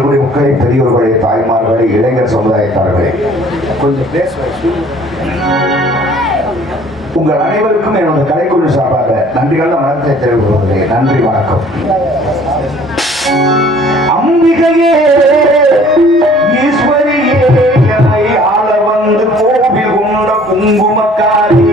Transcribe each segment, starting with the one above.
பெருங்குடி மக்களை, பெரியவர்களே, தாய்மார்களே, இளைஞர் சமுதாயத்தார்களே, கொஞ்சம் உங்கள் அனைவருக்கும் எனது கலைக்குழு சார்பாக நன்றிகள் வணக்கத்தை தெரிவித்துள்ளேன். நன்றி, வணக்கம். அம்பிகையே, ஈஸ்வரியே, என்னை ஆள வந்து கோவில் கொண்ட குங்குமக்காரி,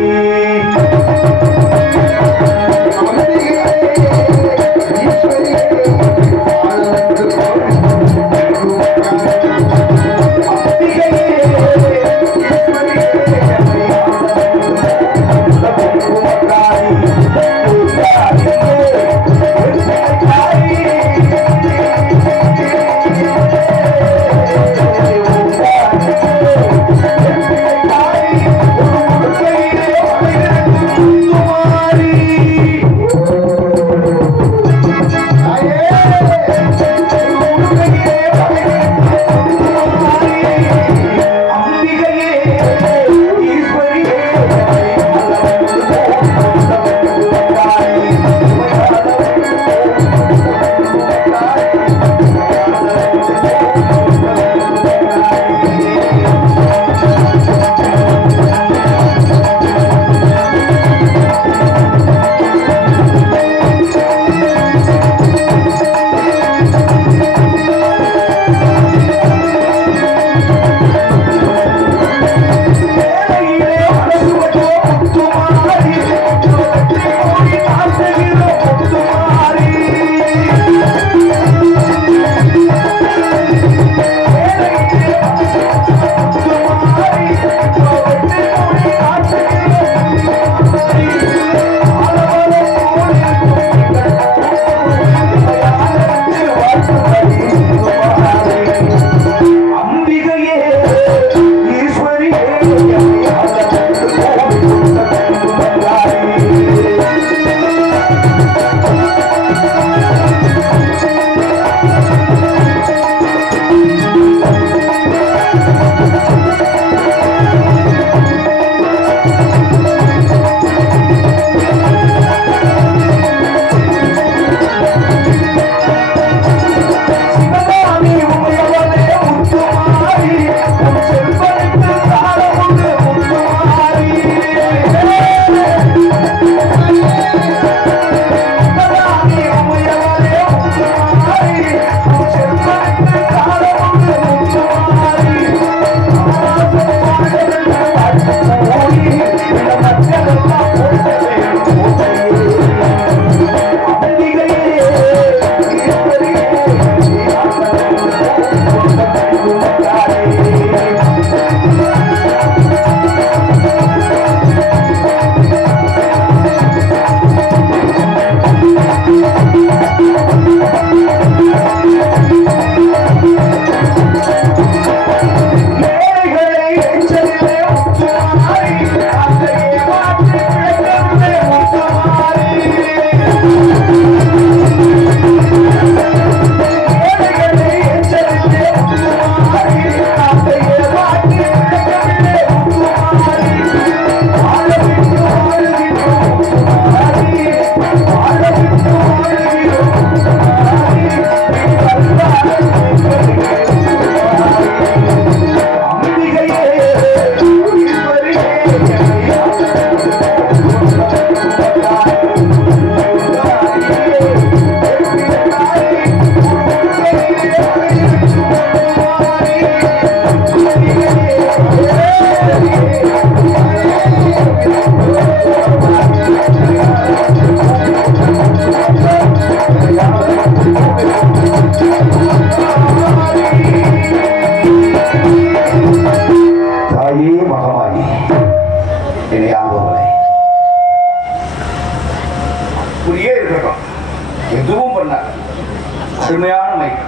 அருமையான மைக்.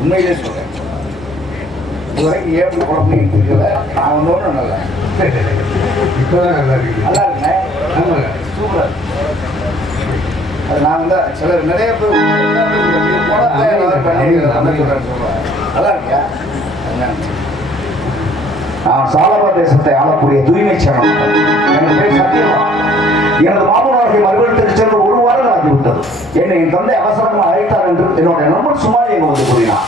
உண்மையிலே சொல்றேன், இதுவரைக்கும் ஏன் குழப்பம் தெரியல. நான் ஒன்று நல்லா இப்போதான் நல்லா இருக்கு. நல்லா இருக்கேன். சூப்பர். அது நான் வந்து சிலர் நிறைய பேர் சொல்றேன். நல்லா இருக்கியா? நான் சாலவா தேசத்தை ஆளக்கூடிய தூய்மை சேனல். எனது பேர் சத்தியமா. எனது மாமனாரை மறுபடித்து சென்று ஒரு வாரம் நடந்து விட்டது. என்னை என் தந்தை அவசரமாக அழைத்தார் என்று என்னுடைய நண்பன் சுமாரி எங்க வந்து கூறினார்.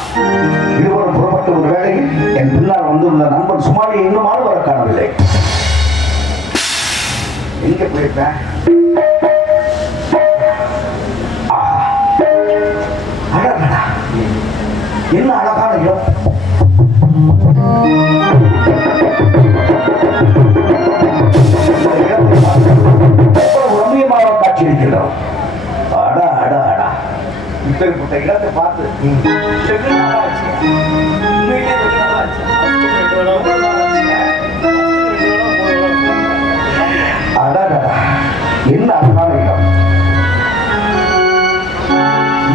இருவரும் புறப்பட்ட ஒரு வேளையில் என் பின்னால் வந்திருந்த நண்பன் சுமாரியை இன்னும் ஆள் வர காணவில்லை. எங்க போயிருப்பேன்? என்ன அழகான இடம்! ரம்மியமாக காட்சி இருக்கிறோம். அடா அடா அடா, இப்பேற்பட்ட இடத்தை பார்த்து அடா, என்ன அழகான இடம்!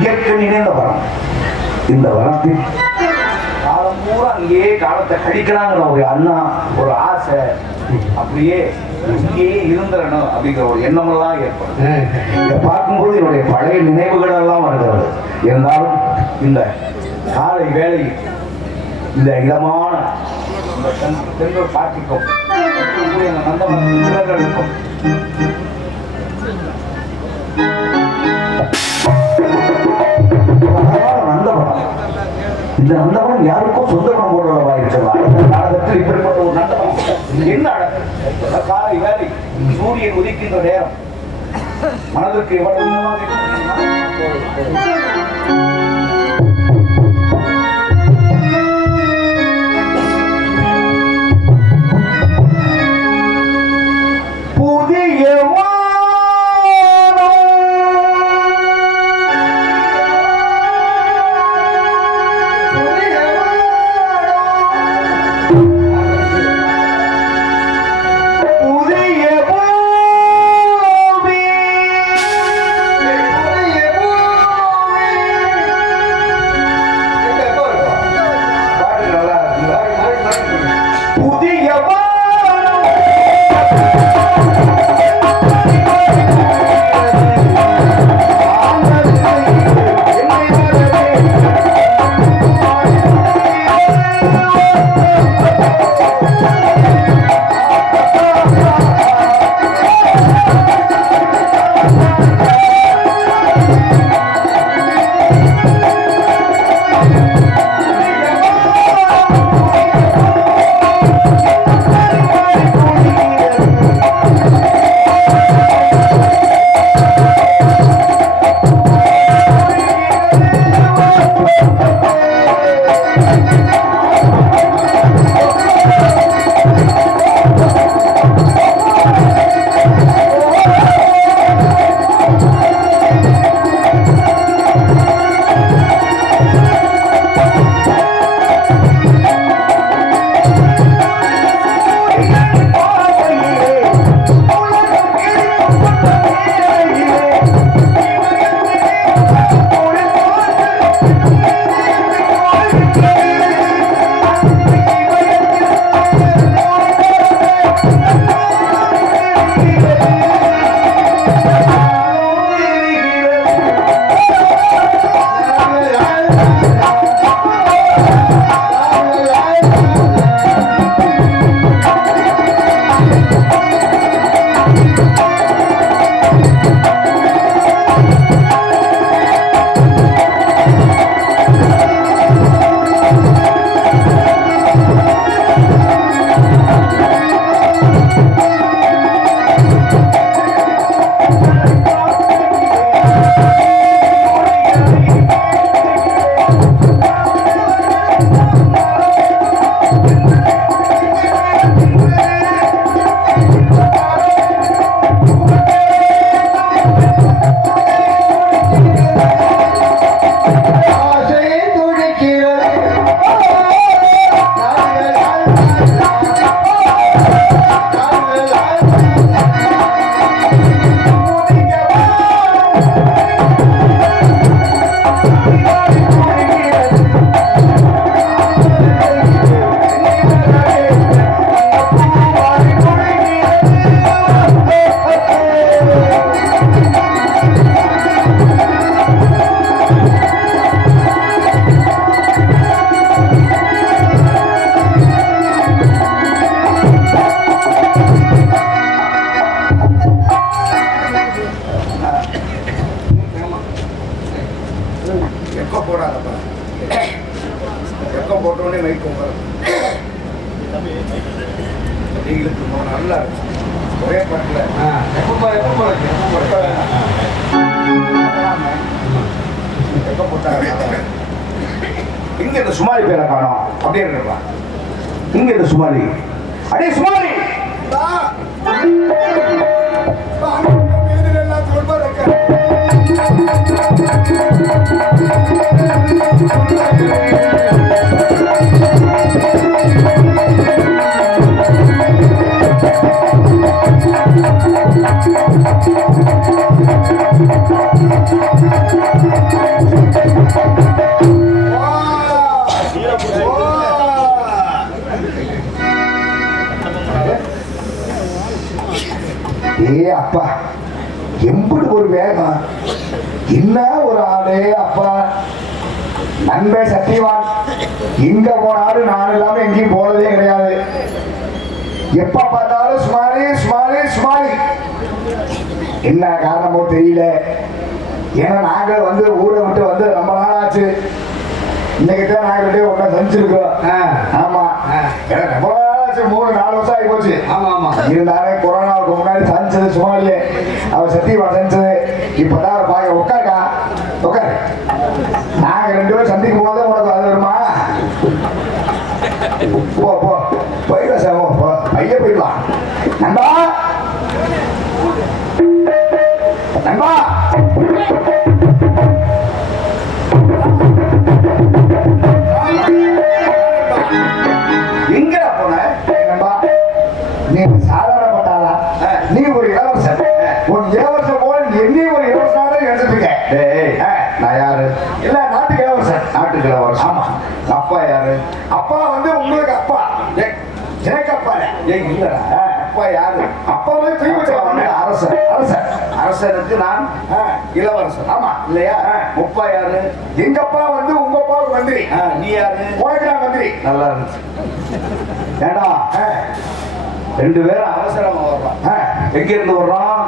இயற்கை நிறைந்த வரம். இந்த வனத்தில் காலம் பூரா அங்கேயே காலத்தை கழிக்கிறாங்கிற ஒரு அண்ணா, ஒரு ஆசை, அப்படியே இங்கேயே இருந்துடணும் அப்படிங்கிற ஒரு எண்ணமெல்லாம் ஏற்படும். இதை பார்க்கும்போது என்னுடைய பழைய நினைவுகள் எல்லாம் வருகிறது. இருந்தாலும் இந்த காலை வேளையில் இந்த இதமான பெண்கள் காட்சிக்கும் நந்தவர்களுக்கும் நந்தவனம், இந்த நந்தவனம் யாருக்கும் சொந்த குணம் போடுறவாயிருக்கலாம். இந்த காலகட்டத்தில் இப்படிப்பட்ட ஒரு நந்தவனம் என்ன அழகு! காலை வேலை சூரியன் உதிக்கின்ற நேரம் மனதிற்கு எவ்வளவு போட்ட உடனே மைக் வரும். நீங்களுக்கு நல்லா இருக்கு ஒரே பாட்டில் எப்போ போட்டாங்க இங்க இந்த சுமாரி பேரை காணோம் அப்படியே இருக்கலாம். இங்க இந்த சுமாரி அடே சுமாரி ஏ அப்பா எம்படி ஒரு வேகம் என்ன ஒரு ஆளு அப்பா நண்பன் சத்தியவான் எங்க போனாலும் நான் இல்லாம எங்கேயும் போறதே கிடையாது. எப்ப பார்த்தாலும் சுமாரி சுமாரி சுமாரி என்ன காரணமோ தெரியல. ஏன்னா நாங்க வந்து ஊரை விட்டு வந்து ரொம்ப நாள் ஆச்சு. இன்னைக்கு தான் நாங்க ஒன்னா சந்திச்சிருக்கோம். ஆமா ரொம்ப நாள் ஆச்சு, 3-4 வருஷம் ஆகி போச்சு. ஆமா ஆமா இருந்தாலும் கொரோனாவுக்கு முன்னாடி சந்திச்சது சுமாரியே அவர் சத்தியவான் சந்திச்சது. இப்பதான் அவர் பாக்க உட்காருக்கா உட்காரு. நாங்க 2 பேரும் சந்திக்கும் போது உனக்கு அது வருமா? போ போ போயிடலாம் சார், போ ஐயா போயிடலாம். நண்பா நண்பா எங்கடா போன நண்பா? நீ சாதாரணப்பட்டாளா? நீ ஒரு இளவரசர். உன் இளவரசர் போல என்னையும் ஒரு இளவரசனாக நினைச்சிட்டு இருக்க. நான் யாரு? இல்ல நாட்டுக்கு இளவரசர். நாட்டுக்கு இளவரசர். ஆமா. அப்பா யாரு? அப்பா வந்து உங்களுக்கு அப்பா எனக்கு அப்பா இல்லடா, அப்பா யாரு? அப்பா வந்து தூய்மை அரசர். அரசர் அரசருக்கு நான் இளவரசர். ஆமா இல்லையா? அப்பா யாரு? எங்க அப்பா வந்து உங்க அப்பாவுக்கு மந்திரி. நீ யாரு? உனக்கு நான் மந்திரி. நல்லா இருந்துச்சு. ஏண்டா 2 பேரும் அவசரமா வர்றோம். எங்க இருந்து வர்றோம்?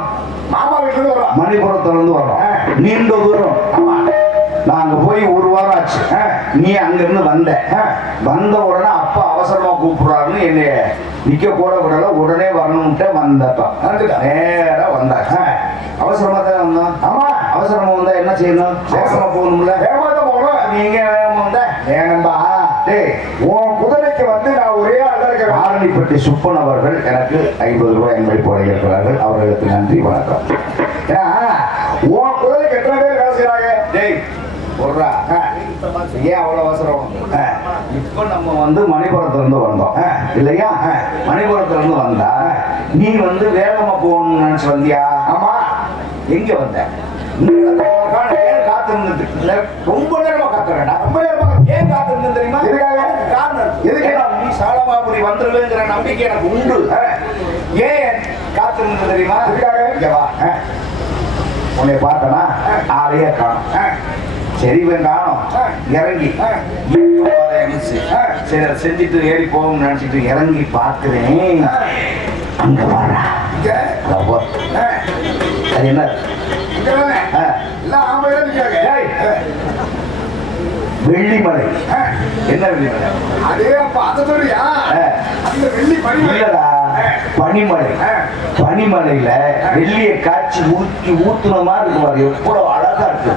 மாமா வீட்டுல இருந்து வர்றோம். மணிபுரத்துல இருந்து வர்றோம். நீண்ட தூரம். ஆமா. நாங்க போய் 1 வாரம் ஆச்சு. நீ அங்க இருந்து வந்த உடனே அப்பா அவசரமா கூப்பிடுறாருன்னு என்னைய நிக்க கூட விடல. உடனே வரணும்ட்டு வந்துட்டோம். நேரா வந்தாச்சு. அவசரமா தான் வந்தோம். ஆமா. அவசரமா வந்தா என்ன செய்யணும்? வேகமா போகணும்ல. வேகமா போகணும். நீங்க வேகமா வந்தா ஏனம்பா டேய், உன் குதிரைக்கு வந்து நான் ஒரே ஆள் இருக்கேன். ஆரணிப்பட்டி சுப்பன் அவர்கள் எனக்கு 50 ரூபாய் என்பதை போட இருக்கிறார்கள். அவர்களுக்கு நன்றி, வணக்கம். உன் குதிரைக்கு எத்தனை பேர் வேலை செய்யறாங்க? டேய் சொல்றா, ஏன் அவ்வளவு அவசரம்? இப்ப நம்ம வந்து மணிபுரத்துல இருந்து வந்தோம் இல்லையா? மணிபுரத்துல இருந்து வந்தா நீ வந்து வேகமா போகணும்னு நினைச்சு வந்தியா? ஆமா. எங்க வந்த? காத்து இருந்துட்டு ரொம்ப நேரமா காத்து வேண்டாம். ரொம்ப நேரமா ஏன் காத்து இருந்து தெரியுமா? காரணம் எதுக்கு? நீ சாலமாபுரி வந்துருவேங்கிற நம்பிக்கை எனக்கு உண்டு. ஏன் காத்து இருந்து தெரியுமா? இங்க வா, உன்னை பார்த்தனா ஆளையே காணும். சரி காணும். இறங்கி சரி செஞ்சுட்டு ஏறி போகும் நினைச்சிட்டு இறங்கி பார்க்கிறேன். அங்க வர்றா. அது என்ன? வெள்ளிமலை. என்ன வெள்ளிமலை? அதே அப்பா அதை சொல்றியா? அந்த வெள்ளி பனி இல்லடா, பனிமலை. பனிமலையில வெள்ளிய காய்ச்சி ஊத்துன மாதிரி இருக்கு. எவ்வளவு அழகா இருக்கு.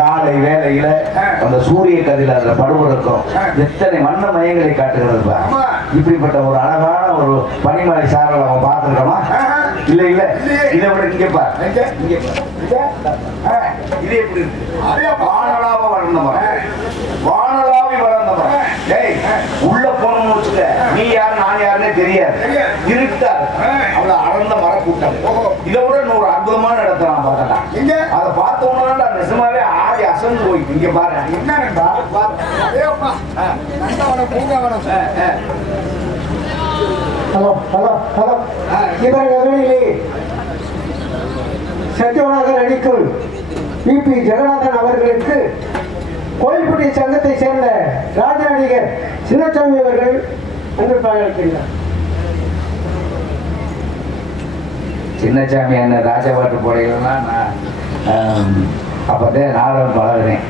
காலை வேளையில அந்த சூரிய கதிரில் அதுல படுவதற்கும் எத்தனை வண்ண மயங்களை காட்டுகிறது. இப்படிப்பட்ட ஒரு அழகான ஒரு பனிமலை சாரல் அவன் பார்த்துருக்கோமா? இல்ல இல்ல, இதை விட இங்க பாரு. இது எப்படி இருக்கு? வானலாவ வளர்ந்தவன், வானலாவி வளர்ந்தவன். டேய், உள்ள போனோம்னு வச்சுக்க, நீ யாரு நான் யாருன்னே தெரியாது. இருக்கா அவ்வளவு அடர்ந்த மர கூட்டம். இதை விட இன்னொரு அற்புதமான இடத்தை நான் பார்த்தேன். அதை பார்த்த உடனே நிஜமாவே ஆடி அசந்து போயிட்டு. இங்க பாரு, என்னடா பூங்காவனம். ஹலோ ஹலோ ஹலோ இவர்களிலே சத்யநாதன் அடிக்குள் பிபி ஜெகநாதன் அவர்களுக்கு கோயில்பட்டி சங்கத்தை சேர்ந்த ராஜநடிகர் சின்னசாமி அவர்கள் அன்று பாராட்டுகிறார். சின்னசாமி என்ன ராஜபாட்டு போடையிலாம் நான் அப்போதே நாடகம் பழகினேன்.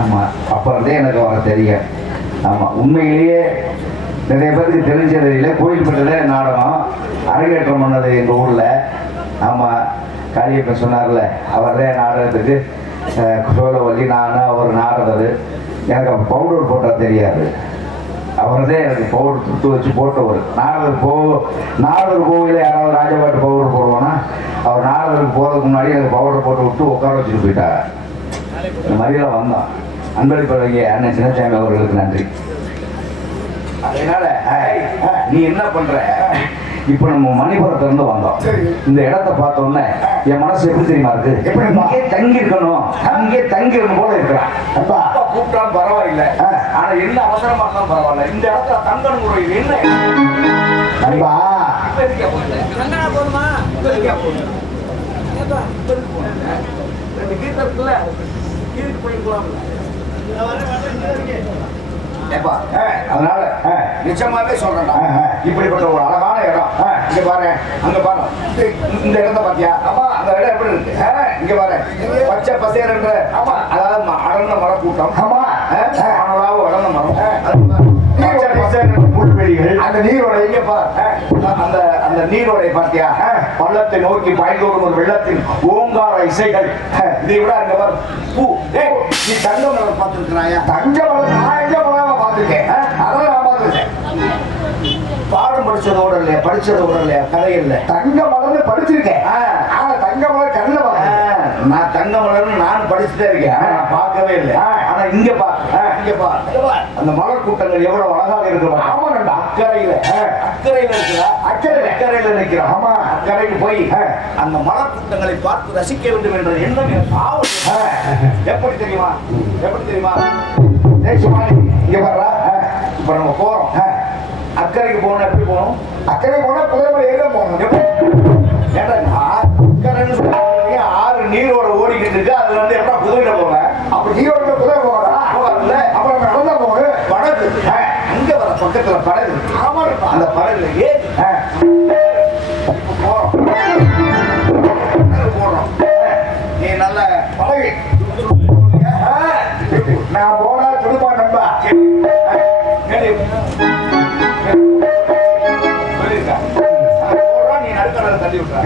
ஆமாம், அப்போ இருந்தே எனக்கு அவரை தெரியும். ஆமா, உண்மையிலேயே நிறைய பேருக்கு தெரிஞ்சது இல்லை. கோயில்பட்டில நாடகம் அரங்கேற்றம் பண்ணது எங்கள் ஊரில். ஆமாம், காளியப்பன் சொன்னார்ல, அவர் தான் நாடகத்துக்கு சோழவல்லி, நான் அவர் நாரதர். எனக்கு அப்போ பவுடர் போட்டால் தெரியாது. அவர் தான் எனக்கு பவுடர் துட்டு வச்சு போட்டவர். நாரதர் கோவிலில் யாராவது ராஜபாட்டு பவுடர் போடுவோன்னா, அவர் நாரதருக்கு போகிறதுக்கு முன்னாடி எனக்கு பவுடர் போட்டு விட்டு உட்கார வச்சுட்டு போயிட்டாங்க. இந்த மாதிரிலாம் வந்தோம். அன்பளிப்பழகிய அண்ணன் சின்னசாமி அவர்களுக்கு நன்றி. அதனால நீ என்ன பண்ற, இப்ப நம்ம மணிபுரத்துல இருந்து வந்தோம். இந்த இடத்த பார்த்தோன்னே என் மனசு எப்படி தெரியுமா இருக்கு? எப்படி இங்கே தங்கி இருக்கணும், அங்கே தங்கி இருக்கணும் போல இருக்கிறான். அப்பா கூப்பிட்டாலும் பரவாயில்லை, ஆனா என்ன அவசரமா இருந்தாலும் பரவாயில்ல, இந்த இடத்துல தங்கணும் கூட என்ன அதனால நிச்சயமாவே சொல்றேன்டா, இப்படிப்பட்ட ஒரு அழகான இடம். இங்க பாரு, அங்க பாரு, இந்த இடத்த பாத்தியா? ஆமா, அந்த இடம் எப்படி இருக்கு? இங்க பாரு, பச்சை பசேர் என்ற, ஆமா, அதாவது அடர்ந்த மர கூட்டம். ஆமா, வளர்ந்த மரம், பச்சை பசேர் புல்வெளிகள், அந்த நீரோட இங்க பாரு, அந்த நீரோடை பாத்தியா? பள்ளத்தை நோக்கி பாய்ந்தோடும் ஒரு வெள்ளத்தின் ஓங்கார இசைகள். இதை விட அங்க பாரு பூ. நீ தங்க மலர் பார்த்துருக்கிறாயா? தங்க மலர் நான் எங்க மலர் பார்த்துருக்கேன், அதெல்லாம் நான் பார்த்துருக்கேன். பாடம் படிச்சதோட இல்லையா, படிச்சதோட இல்லையா, கதை இல்லை. தங்க மலர்னு படிச்சிருக்கேன், ஆனா தங்க மலர் கண்ணில் நான் தங்க மலர்னு நான் படிச்சுட்டே இருக்கேன், நான் பார்க்கவே இல்லை. ஆனா இங்க அந்த மலர் கூட்டங்கள் எவ்வளவு அழகாக இருக்கிறோம். ஆமா, அக்கறையில இருக்கிறா, அக்கறையில நிற்கிறோம். ஆமா, அக்கறைக்கு போய் அந்த மலர் கூட்டங்களை பார்த்து ரசிக்க வேண்டும் என்ற எண்ணம் எப்படி தெரியுமா? இங்க வர்றா, இப்ப நம்ம போறோம். அக்கறைக்கு போகணும், எப்படி போகணும்? அக்கறை போனா குதிரை ஏற போகணும். அக்கறைன்னு சொல்லுவாங்க, 6 நீரோட ஓடிக்கிட்டு இருக்கு, அதுல வந்து எப்படா குதிரையில போங்க? அப்ப நீரோட குதிரை போகலாம், அப்புறம் நடந்தா போகணும். படகு அங்க வர பக்கத்துல படகு. ஆமா, அந்த படகுல ஏறி போறோம். நீ நல்ல படகு நான் போனா துடுப்பா நண்பா நீ நடுக்கடல தள்ளி விட்டுற.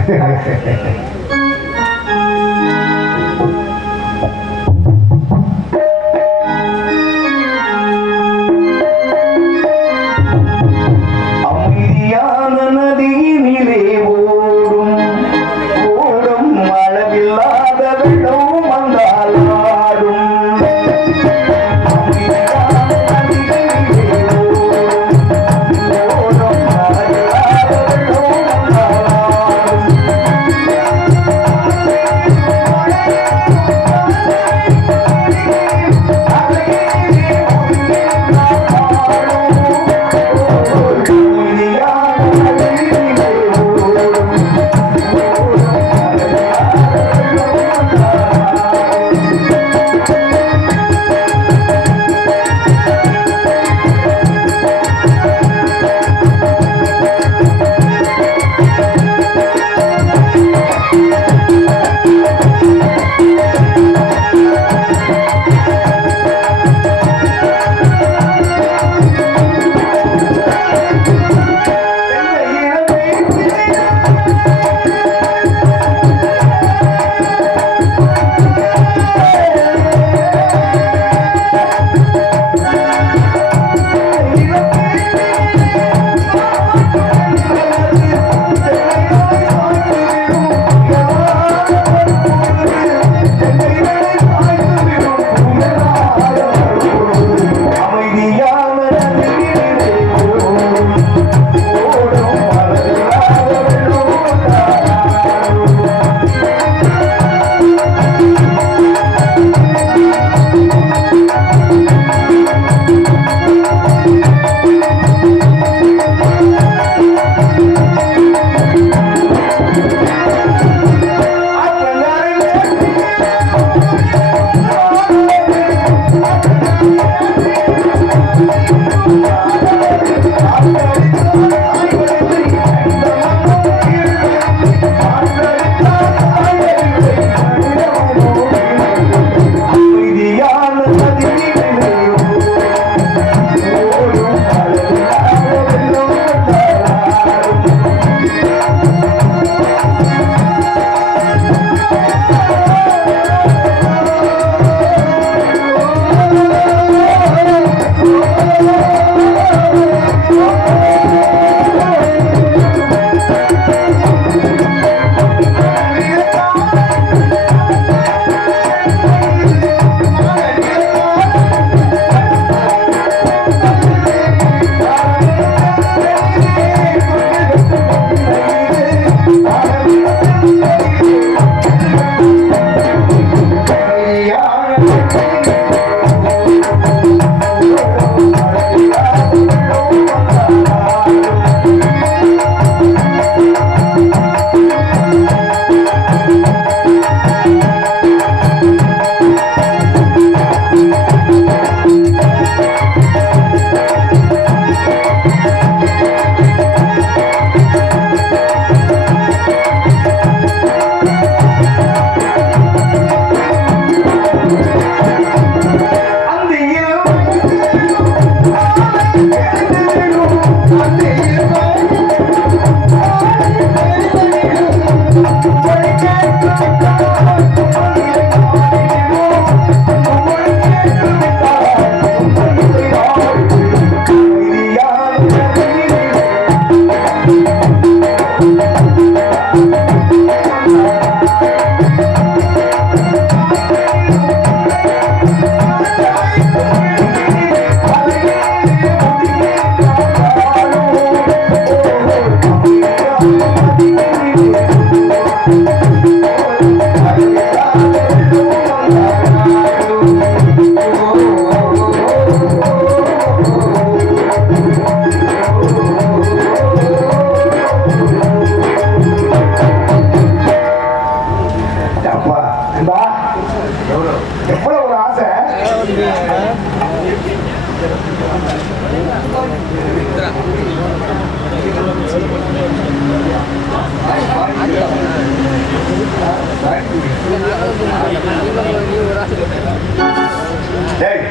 டேய்,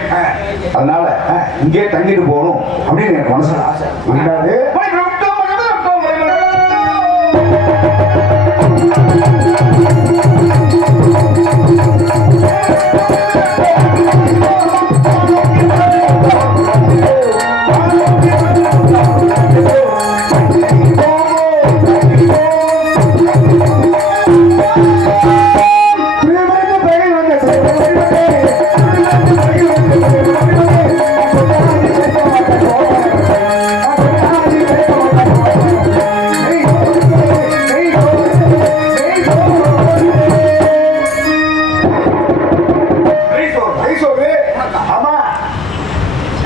அதனால இங்கே தங்கிட்டு போகணும் அப்படின்னு எனக்கு மனசுல ஆசை. என்னது?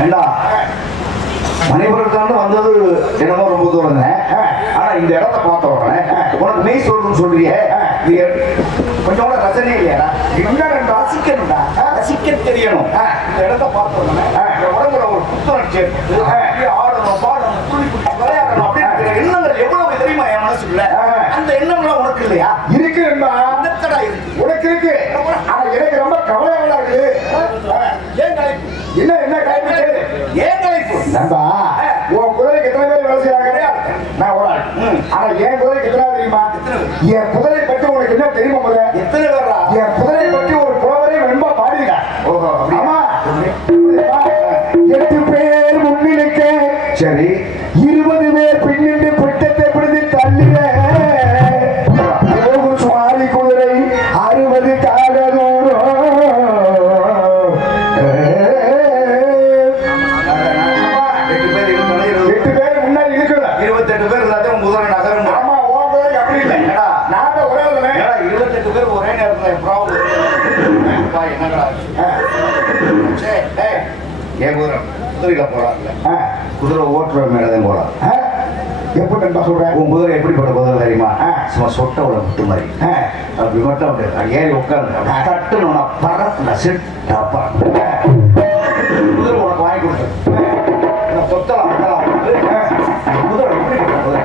ஏண்டா மணிபுரத்துல வந்தது என்னமோ ரொம்ப தூரம் தான். ஆனா இந்த இடத்த பார்த்த உடனே உனக்கு நெய் சொல்றதுன்னு சொல்றியே, நீ கொஞ்சம் கூட ரசனை இல்லையா? ரசிக்கணும்டா, ரசிக்க தெரியணும். இந்த இடத்த பார்த்த உடனே உடம்புல ஒரு புத்துணர்ச்சி எடுத்து ஆடணும், பாடணும், துள்ளி குட்டி விளையாடணும் அப்படின்னு எண்ணங்கள் எவ்வளவு தெரியுமா என் மனசுக்குள்ள? அந்த எண்ணம்லாம் உனக்கு இல்லையா? இருக்கு நண்பா, என்னத்தடா இருக்கு? உனக்கு இருக்கு. ஆனா எனக்கு ரொம்ப கவலையா இருக்குது. ஏன் கலைப்பு? என்ன கலைப்பு? ஏன் கலைப்பு? நண்பா, உன் குதிரைக்கு எத்தனை பேர் வேலை செய்யறாங்க? நான் ஒரு ஆள். ஆனா என் குதிரைக்கு எத்தனை தெரியுமா? என் குதிரை பற்றி உனக்கு என்ன தெரியுமா? முதல்ல எத்தனை பேரா? என் குதிரை பற்றி ஒரு புலவரே ரொம்ப பாடிருக்கார். ஓஹோ, ஆமா, 8 பேர் முன்னிலைக்க, சரி, 20 பேர் பின்னிட்டு பிட்டத்தை பிடித்து தள்ளிட போகும் சுவாரி குதிரை 60 கால தூரம். 8 பேர் முன்னாடி இழுக்கல, 28 பேர் இருந்தாலும் உங்க குதிரை நகரும். ஆமா, உன் குதிரை அப்படி இல்லை. என்னடா? நான் தான் ஒரே ஆளுதானே. 28 பேர் ஒரே நேரத்துல ப்ராப்ளம். என்னடா? ஏன் குதிரையில போறாங்கல்ல, குதிரை ஓட்டுற மேலதான் போலாம். எப்படி நண்பா சொல்றேன்? உன் குதிரை எப்படிப்பட்ட குதிரை தெரியுமா? சும்மா சொட்டோட முட்டு மாதிரி. அப்படி மட்டும் அப்படி ஏறி உட்காந்து தட்டுனா பறக்குல செட்டா பறக்கு. குதிரை உனக்கு வாங்கி கொடுத்தேன், சொத்தலாம் குதிரை எப்படிப்பட்ட குதிரை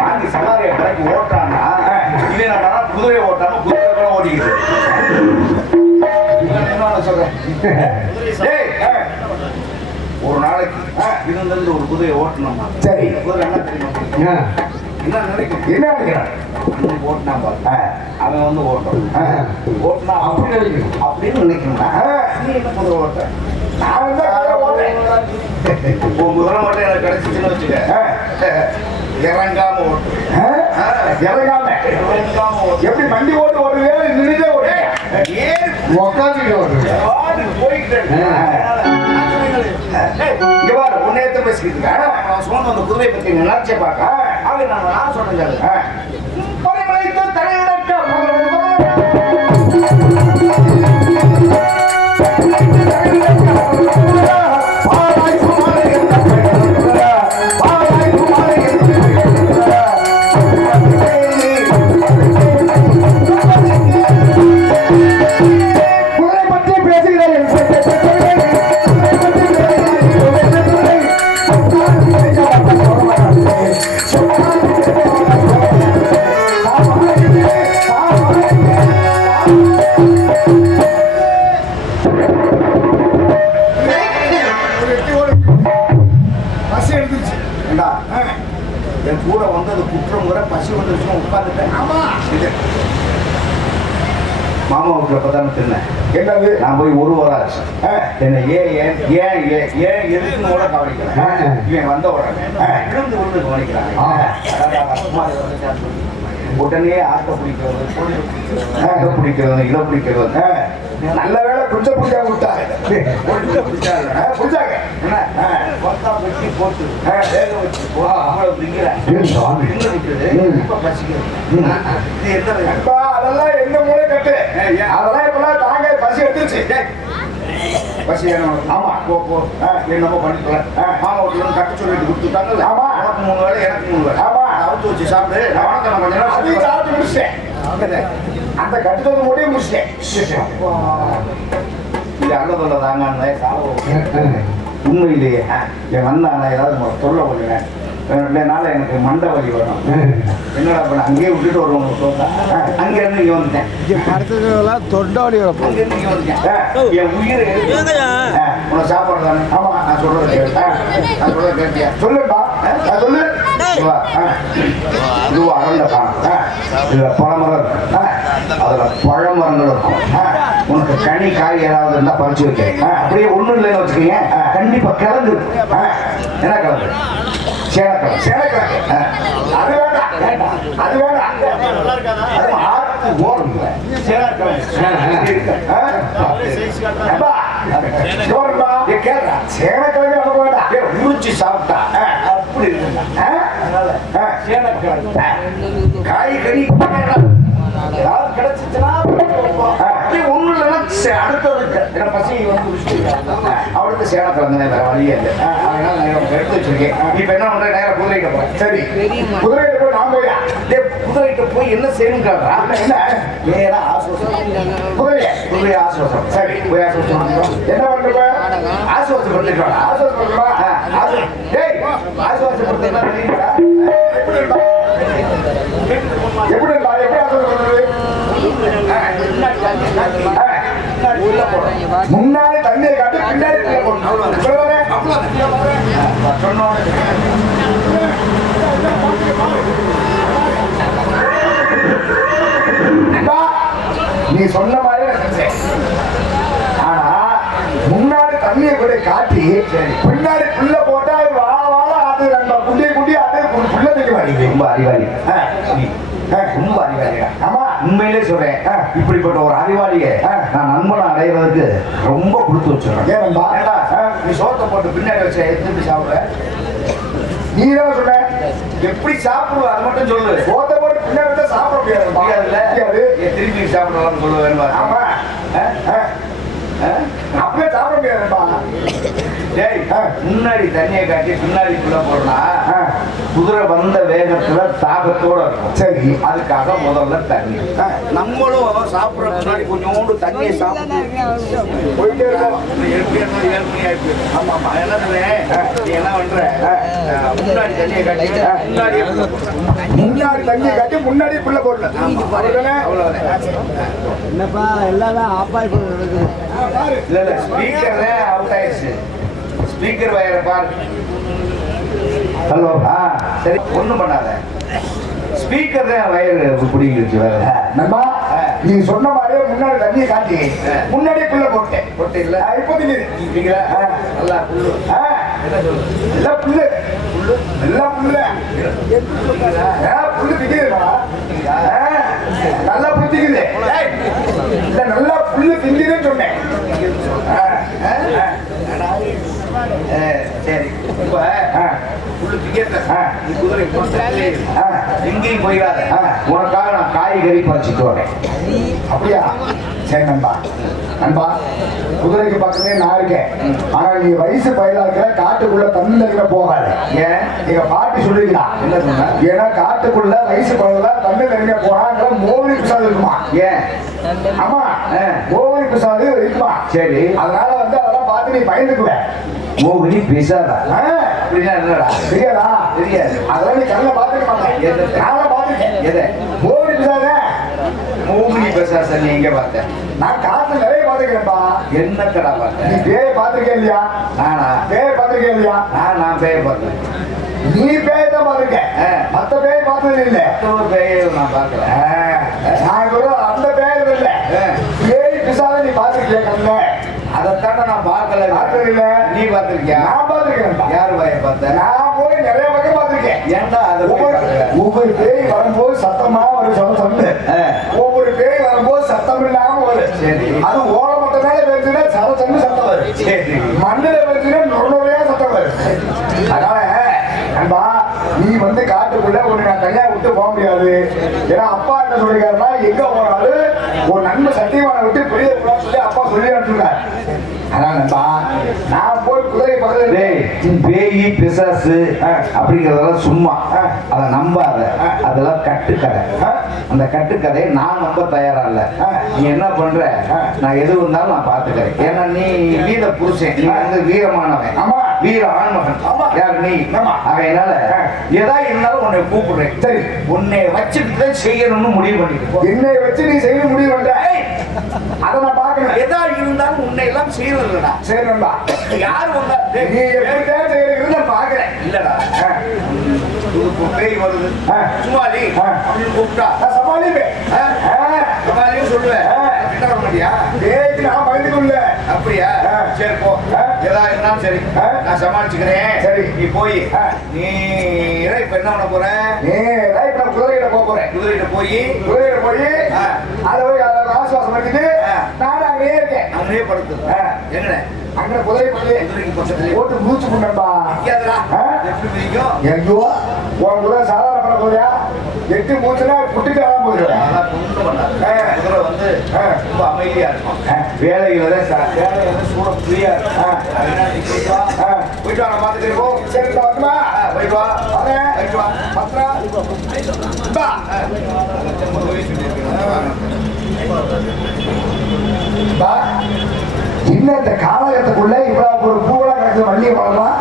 வாங்கி சவாரியை கடைக்கு ஓட்டான்னா இதே நான் குதிரையை ஓட்டாம குதிரை கூட ஓடிக்குது. என்ன சொல்றேன்? ஒரு நாளைக்கு இருந்திருந்து ஒரு குதிரையை ஓட்டணுமா? சரி, குதிரை என்ன தெரியுமா? என்ன நினைக்கிறேன்? என்ன நினைக்கிறேன்? ஓட்டினா பாரு, அவன் வந்து ஓட்டணும். ஓட்டினா அப்படின்னு நினைக்கணும்னா நீ என்ன குதிரை ஓட்ட? நான் தான் குதிரை ஓட்டுறேன். உன் குதிரை மட்டும் எனக்கு கிடைச்சிச்சுன்னு வச்சுக்க, இறங்காம ஓட்டு. இறங்காம ஓட்டு. எப்படி வண்டி ஓட்டு ஓடுவே? நின்றுட்டே ஓடு, ஏறி உக்காந்துட்டு ஓடுறேன். போயிட்டு இங்க பாரு, உன்னையத்தை பேசிக்கிட்டு நான் சொன்ன அந்த குதிரை பத்தி நினைச்சே பார்க்க அது நான் சொல்றேன். பறைவளைத்து தலையிடக்க குதிரை பற்றி பேசுகிறேன். பசி எடுத்துச்சு. என் கூட வந்து அது குற்றம் முறை பசி வந்துருச்சுன்னு உட்காந்துட்டேன். ஆமா, மாமா வீட்டுல பத்தான தின்னேன். என்னது? நான் போய் ஒரு வாரம் ஆச்சு. என்ன எதுக்குன்னு கூட கவனிக்கிறேன். இவன் வந்த உடனே விழுந்து விழுந்து கவனிக்கிறாங்க. உடனே ஆட்டை பிடிக்கிறது, பொண்ணு பிடிக்கிறது, இதை பிடிக்கிறது. நல்ல வேலை குஞ்ச பிடிக்காம விட்டாங்க. பிடிச்சாங்க என்ன கொத்தா வெட்டி போட்டு வேக வச்சு அவ்வளவு பிடிக்கிறேன். இப்ப பசிக்கிறது. இது எந்த நண்பா, அதெல்லாம் எந்த மூளை கட்டு? அதெல்லாம் இப்பெல்லாம் தாங்க பசி எடுத்துருச்சு. பசி வேணும். ஆமா, போ என்னமோ பண்ணிக்கலாம். மாமா வீட்டுல கட்டு சொல்லிட்டு கொடுத்துட்டாங்கல்ல. ஆமா, உனக்கு 3 வேலை, எனக்கு 3 வேலை. ஆமா, அவுத்து வச்சு சாப்பிட்டு நான் கொஞ்சம் அதையும் சாப்பிட்டு முடிச்சிட்டேன். அந்த கட்டுத்தொகை மூட்டையும் முடிச்சிட்டேன். இது அண்ணதொல்ல தாங்க சாப்பிடும். உண்மையிலேயே என் வந்தானா ஏதாவது சொல்ல பண்ணுங்க. 2 நாள் எனக்கு மண்டை வலி வரும். என்னடா பண்ண அங்கேயே விட்டுட்டு வருவாங்க. அங்க இருந்து இங்க வந்துட்டேன். தொண்டோடி அங்கிருந்து இங்க வந்துட்டேன். என் உயிர் உன்னை சாப்பாடு தானே. ஆமா நான் சொல்றது கேட்டேன். நான் சொல்றது கேட்டியா? சொல்லுப்பா சொல்லு. இதுவா அகண்ட காணும். இதுல பழமரம் இருக்கு. அதுல பழமரங்கள் இருக்கும். உனக்கு கனி காய் ஏதாவது இருந்தா பறிச்சு வைக்க. அப்படியே ஒண்ணும் இல்லைன்னு வச்சுக்கீங்க, கண்டிப்பா கிழங்கு. என்ன கிழங்கு? சேனக்கிழங்கு. சேனக்கிழங்கு அது வேண்டாம். அது வேண்டாம். அது ஆத்து ஓடுங்க. சேனக்கிழங்கு சேனக்கிழங்கு நமக்கு வேண்டாம். முடிச்சு சாப்பிட்டா அப்படி இருக்குங்க. சேனக்கிழங்கு காய்கறி ஏதாவது கிடைச்சிச்சுன்னா ஒண்ணு இல்லைன்னா அடுத்ததுக்கு என்ன பசி வந்து அவளுக்கு சேனக்கிழங்கு வேற வழியே இல்லை. அதனால நான் எடுத்து வச்சிருக்கேன். இப்ப என்ன பண்றேன், நேரம் குதிரைகிட்ட போறேன். சரி குதிரைகிட்ட போய் நான் போயா குதிரைகிட்ட போய் என்ன செய்யணுங்கிறா? என்ன நேரா ஆசுவாசம். குதிரைய ஆசுவாசம். சரி போய் ஆசுவாசம் என்ன பண்ற? ஆசுவாசம் பண்ணிக்கலாம். ஆசுவாசம் பண்ணுவா. ஆசுவாசம் பண்ணுறா எப்படி முன்னாடி தண்ணியை காட்டி பின்னாடி நீ சொன்ன மாதிரி ஆனா முன்னாடி தண்ணியை கூட காட்டி பின்னாடி புள்ள போட்டா வாழ அது நம்ம குட்டி அது புள்ள தைக்க மாட்டேங்குது. ரொம்ப அறிவாளி. ரொம்ப அறிவாளியா? ஆமா உண்மையிலே சொல்றேன். இப்படிப்பட்ட ஒரு அறிவாளியை நான் நண்பனை அடைவதற்கு ரொம்ப கொடுத்து வச்சிருக்கேன். நீ சோத்தை போட்டு பின்னாடி வச்ச எப்படி சாப்பிடுற? நீ தான் சொல்ற எப்படி சாப்பிடுவ அது மட்டும் சொல்லு. சோத்தை போட்டு பின்னாடி வச்சா சாப்பிட முடியாதுல்ல. திருப்பி சாப்பிடலாம்னு சொல்லுவேன். ஆமா அப்படியே சாப்பிட முடியாதுப்பா. முன்னாடி தண்ணியை காட்டி பின்னாடி குள்ள போறனா குதிரை வந்த வேகத்துல தாகத்தோட இருக்கும். சரி அதுக்காக முதல்ல தண்ணி. நம்மளும் சாப்பிடுற முன்னாடி கொஞ்சோண்டு தண்ணியை சாப்பிட்டு போயிட்டே இருக்கோம். ஆமா ஆமா என்ன பண்ற? முன்னாடி தண்ணியை காட்டி முன்னாடி குள்ள போடல. என்னப்பா எல்லாரும் ஆப்பாய் போடுறது இல்ல ஸ்பீக்கர் அவுட் ஆயிடுச்சு. ஸ்பீக்கர் வயரை பாரு. ஹலோ சரி ஒண்ணும் பண்ணாத. ஸ்பீக்கர் தான் வயர் பிடிங்கிருச்சு. வேற நண்பா நீ சொன்ன மாதிரியே முன்னாடி தண்ணியை காட்டி முன்னாடியே புள்ள போட்டேன். போட்டேன் இல்ல இப்போதைக்கு நல்லா புல்லு. என்ன சொல்லு? எல்லாம் புல்லு புல்லு எல்லாம் புல்லு புல்லு திங்குதுடா. நல்லா புத்திக்குது. இல்ல நல்லா புல்லு திங்குதுன்னு சொன்னேன். சரி இப்ப புல்லு திங்க குதிரை எங்கேயும் போயிடாத. உனக்காக நான் காய்கறி பறிச்சுட்டு வரேன். அப்படியா? சரி நண்பா. நண்பா குதிரைக்கு பக்கமே நான் இருக்கேன். ஆனா நீ வயசு பயிலா இருக்கிற காட்டுக்குள்ள தண்ணீர்ல போகாத. ஏன் எங்க பாட்டி சொல்லிருக்கா? என்ன சொன்ன? ஏன்னா காட்டுக்குள்ள வயசு பயில தண்ணீர் போனா மோகினி பிரசாதம் இருக்குமா? ஏன்? ஆமா மோகினி பிரசாதம் இருக்குமா? சரி அதனால வந்து அதெல்லாம் பார்த்து நீ பயந்துக்குவேன். மோகினி பிசாதா? அப்படின்னா என்னடா? தெரியாதா? தெரியாது. அதெல்லாம் நீ கண்ணில் பார்த்துக்க மாட்டேன். நான் பார்த்துருக்கேன். எதை? மோகினி பிசாத. மோகினி பிசாச நீ எங்க பார்த்த? நான் காட்டுல நிறைய பார்த்துக்கிறேன்ப்பா. என்ன கடா பார்த்த? நீ பேயை பார்த்துருக்கேன் இல்லையா? நானா பேயை பார்த்துருக்கேன் இல்லையா? நான் பேயை பார்த்தேன். நீ பேயை தான் பார்த்துருக்க. மற்ற பேயை பார்த்தது இல்லை. ஒரு பேயை நான் பார்க்கல. நான் கூட அந்த பேர் இல்லை. பேய் பிசாத நீ பார்த்துருக்கியா கண்ண? அதைத்தாண்ட நான் பார்க்கல. பார்த்தது இல்ல. நீ பார்த்திருக்கியா? நான் பார்த்திருக்கேன். யாரு பய பார்த்த? நான் போய் நிறைய வகை பார்த்திருக்கேன். ஏன்டா அது ஒவ்வொரு பேய் வரும்போது சத்தமா ஒரு சொன்ன ஒவ்வொரு பேய் வரும்போது சத்தம் இல்லாம வரும். சரி அது ஓட மட்டும் மேல வெச்சுனா சத்தம் சத்தம் வரும். சரி மண்ணில வெச்சுனா நொறையா சத்தம் வரும். அதனால நண்பா நீ வந்து காட்டுக்குள்ள உன்னை நான் தனியா விட்டு போக முடியாது. ஏன்னா அப்பா என்ன சொல்லிருக்காருன்னா எங்க போனாலும் ஒரு நன்மை சத்தியமான விட்டு பெரிய சொல்லி அப்பா சொல்லி அனுப்பிச்சுருக்காரு. அதான் நண்பா நான் போய் குதிரை பக்கத்துல டேய், பேயி பிசாசு அப்படிங்கறதெல்லாம் சும்மா அதை நம்பாத. அதெல்லாம் கட்டுக்கதை. அந்த கட்டுக்கதையை நான் நம்ப தயாரா இல்ல. நீ என்ன பண்ற, நான் எது இருந்தாலும் நான் பாத்துக்கிறேன். ஏன்னா நீ வீர புருஷன், நீ வந்து வீரமானவன். ஆமா. வீர ஆண்மகன். யார் நீ? அதனால எதா இருந்தாலும் உன்னை கூப்பிடுறேன். சரி, உன்னை வச்சுட்டு செய்யணும்னு முடிவு பண்ணிட்டு என்னை வச்சு நீ செய்ய முடிவு பண்ற. அதை நான் பாக்கணும். எதா இருந்தாலும் உன்னை எல்லாம் செய்யறதுடா. சரி நண்பா, யாரு வந்தா நீ எப்படிதான் செய்யறது நான் பாக்குறேன். இல்லடா, பேய் வருது சுமாலி அப்படின்னு கூப்பிட்டா நான் சமாளிப்பேன். சமாளின்னு சொல்லுவேன். என்ன பண்ண மாட்டியா? பேய்க்கு நான் பயந்துக்குள்ள. அப்படியா? சரி போ, எதா இருந்தாலும் சரி நான் சமாளிச்சுக்கிறேன். சரி, நீ போய் நீ இப்ப என்ன பண்ண போற? நேரா இப்ப நான் குதிரையில போறேன். குதிரையிட்ட போய் அதை போய் ஆசுவாசம் பண்ணிட்டு நான் அங்கேயே இருக்கேன். அங்கேயே படுத்து என்ன அங்க குதிரை பண்ணி குதிரைக்கு பக்கத்துல போட்டு மூச்சு பண்ணா எப்படி பிடிக்கும்? ஐயோ, உன் குதிரை சாதாரண பண்ண போறியா? எட்டு மூச்சுனா குட்டிட்டு ஆகாம போயிடுவேன். அதெல்லாம் ஒண்ணும் பண்ணாது. குதிரை வந்து ரொம்ப அமைதியா இருக்கும். வேலையில சூட ஃப்ரீயா இருக்கும். அதனால நீ போயிட்டு வா. போயிட்டு வா, நான் பாத்துட்டு போ. சரி, நான் வரட்டுமா? போயிட்டு வா. வரேன். போயிட்டு வா. பத்திரம். பா. பா, இன்னும் இந்த காலகட்டத்துக்குள்ள இவ்வளவு ஒரு பூவெல்லாம் கிடக்குது. வள்ளியை வரலாம்.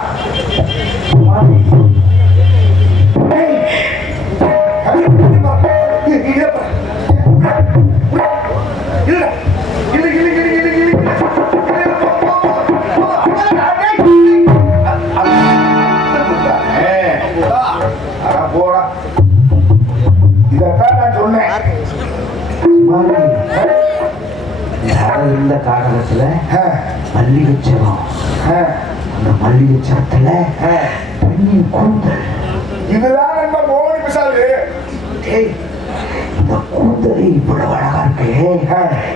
போடா, இதைத்தான் நான் சொன்னேன். இந்த காலகட்டத்துல மல்லிகை செவம், அந்த மல்லிகை செவத்துல பெண்ணின் கூந்தல். இதுதான் நம்ம மோடி பிசாலு. இந்த கூந்தலை இவ்வளவு அழகா இருக்கு.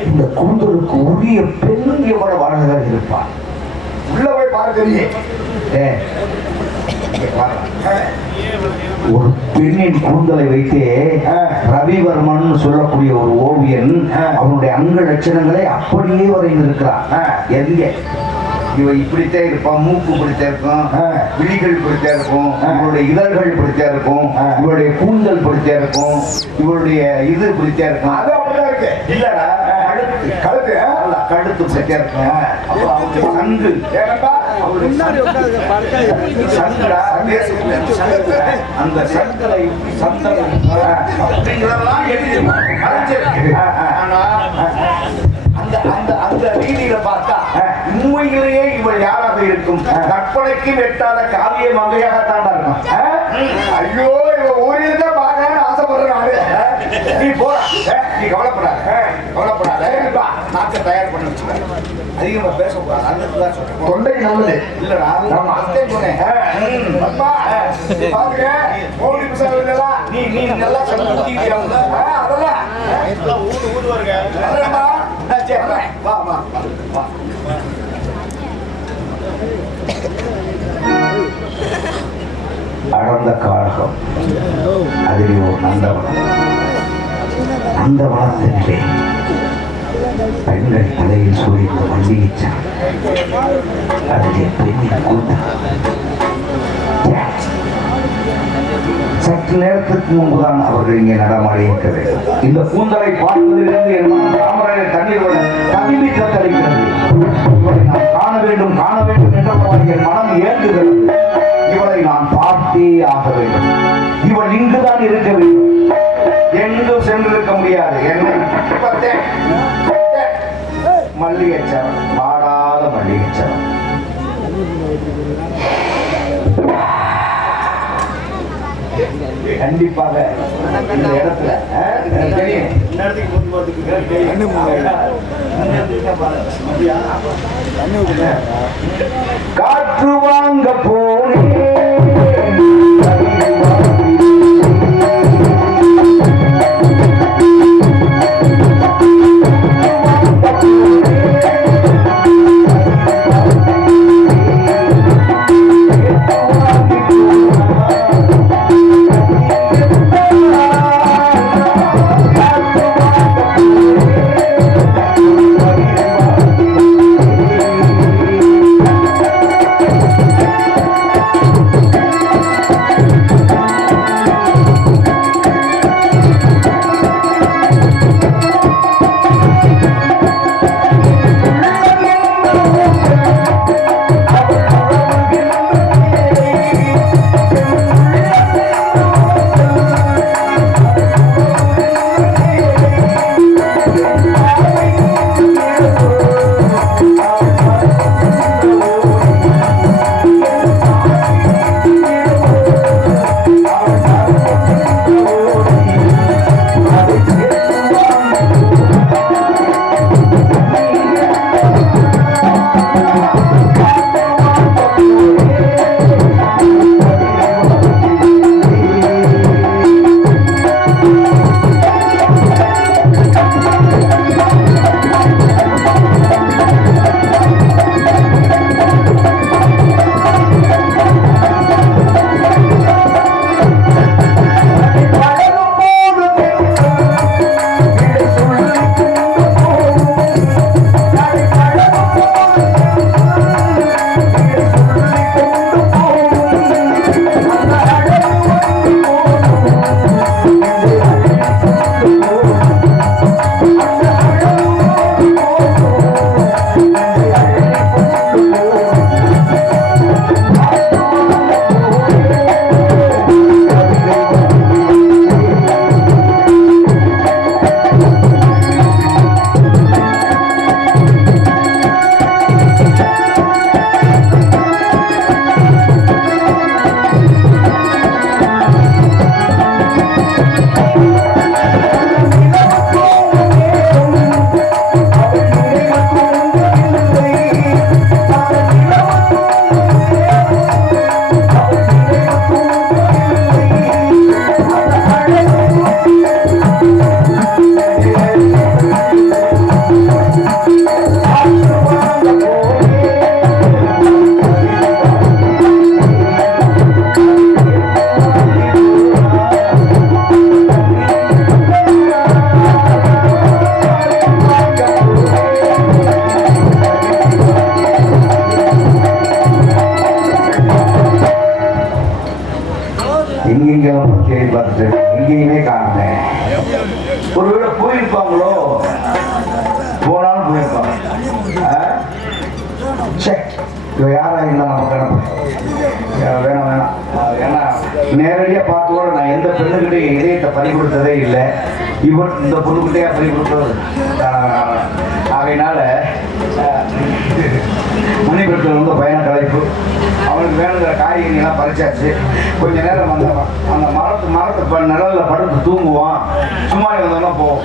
இந்த கூந்தலுக்கு உரிய பெண் எவ்வளவு அழகா இருப்பான். உள்ள போய் பாரு தெரியும். ஒரு பெண்ணின் கூந்தலை வைத்து ரவிவர்மன் சொல்லக்கூடிய ஒரு ஓவியன் அவனுடைய அங்க லட்சணங்களை அப்படியே வரைந்திருக்கிறான். எங்க இவ இப்படித்தான் இருப்பான், மூக்கு இப்படித்தான் இருக்கும், விழிகள் இப்படித்தான் இருக்கும், இவருடைய இதழ்கள் இப்படித்தான் இருக்கும், இவருடைய கூந்தல் இப்படித்தான் இருக்கும், இவருடைய இது இப்படித்தான் இருக்கும். அது அப்படிதான் இருக்கு. இல்லடா, கழுத்து கழுத்து இப்படித்தான் இருக்கும். அப்புறம் அவருடைய சங்கு, சங்குடா, அந்த சங்கலை சந்தல் அப்படிங்கிறதெல்லாம் எழுதி மறைச்சிருக்கு. ஆனா அந்த அந்த அந்த ரீதியில பார்த்தா உண்மையிலேயே இவள் யாராக இருக்கும்? கற்பனைக்கு வெட்டாத காவிய மங்கையாகத்தான் இருக்கும். ஐயோ, இவ ஊரில் தான் பார்க்கணும்னு ஆசைப்படுறேன் நானு. நீ போற, நீ கவலைப்படாத, கவலைப்படாத. நாட்டை தயார் பண்ணி வச்சுக்க. அதிகமா பேசக்கூடாது. அதுதான் சொல்றேன். தொண்டைக்கு நல்லது இல்லடா, நான் அதே சொன்னேன். பாத்துக்க, மோடி பிசாலு இல்லலாம். நீ நல்லா சொல்லியா? அதெல்லாம் ஊரு வருங்க. சரி, வா வா வா. அடர்ந்த காழகம், அதில் ஒரு நந்தவனம். நந்தவனத்திலே பெண்கள் தலையில் சூழ்ந்த மல்லிகைச்சான், அதிலே பெண்ணின் கூட்டம். சற்று நேரத்துக்கு முன்புதான் அவர்கள் இங்கே நடமாடி இருக்க வேண்டும். இந்த கூந்தலை பார்த்ததிலிருந்து என் மனம் தாமரையில் தண்ணீர் விட தகுதி தத்தளிக்கிறது. இவளை நான் காண வேண்டும் காண வேண்டும் என்றபடி என் மனம் ஏங்குகிறது. இவளை நான் பார்த்தே ஆக வேண்டும். இவள் இங்குதான் இருக்க வேண்டும், எங்கும் சென்றிருக்க முடியாது. என்னை மல்லிகைச்சரம், பாடாத மல்லிகைச்சரம். கண்டிப்பாக இந்த இடத்துல காற்று வாங்க போனேன். எங்கெங்கெல்லாம் தேடி பார்த்துட்டு எங்கேயுமே காணுமே. ஒருவேளை போயிருப்பாங்களோ, போனாலும் போயிருப்பாங்க. இவ யாரா இருந்தா நம்ம கிடப்பு வேணாம் வேணாம். ஏன்னா நேரடியாக பார்த்து கூட நான் எந்த பெண்ணுக்கிட்டையும் இதயத்தை பறி கொடுத்ததே இல்லை. இவன் இந்த பொண்ணுக்கிட்டையா பறி கொடுத்தது. ஆகையினால மணிபுரத்தில் வந்து பயண கலைப்பு அவனுக்கு வேணுங்கிற காய்கறிகள்லாம் பறிச்சாச்சு. கொஞ்ச நேரம் வந்தவன் அந்த மரத்து நிழலில் படுத்து தூங்குவான். சும்மா இருந்தோன்னா போவோம்.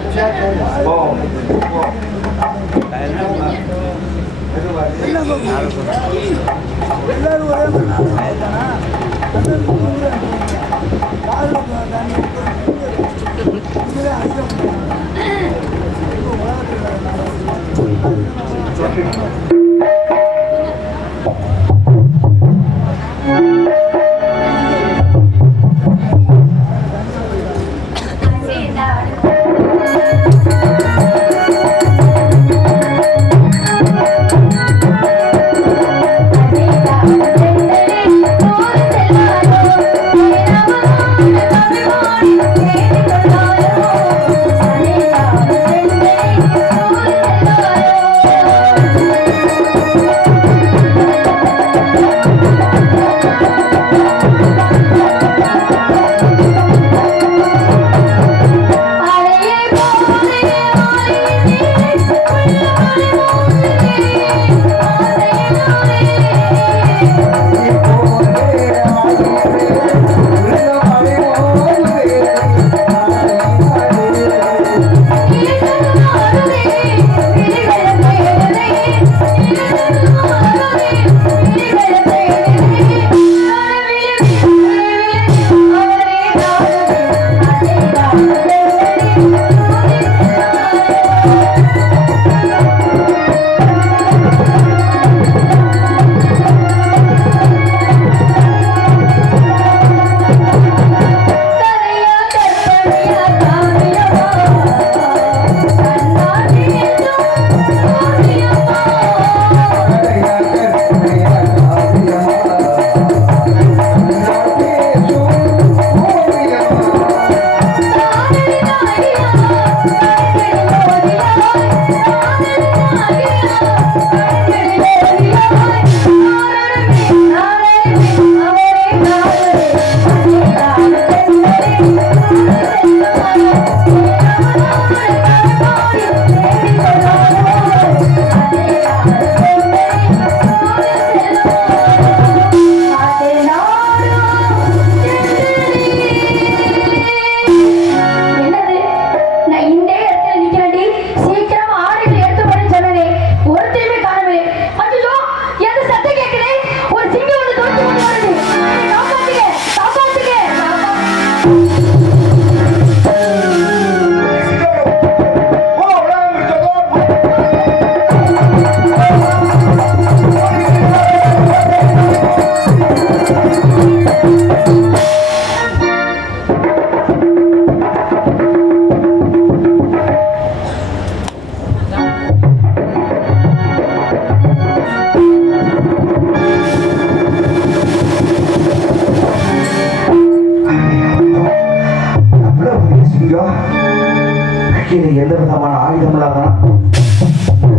எந்த விதமான ஆயுதம் இல்லாதான்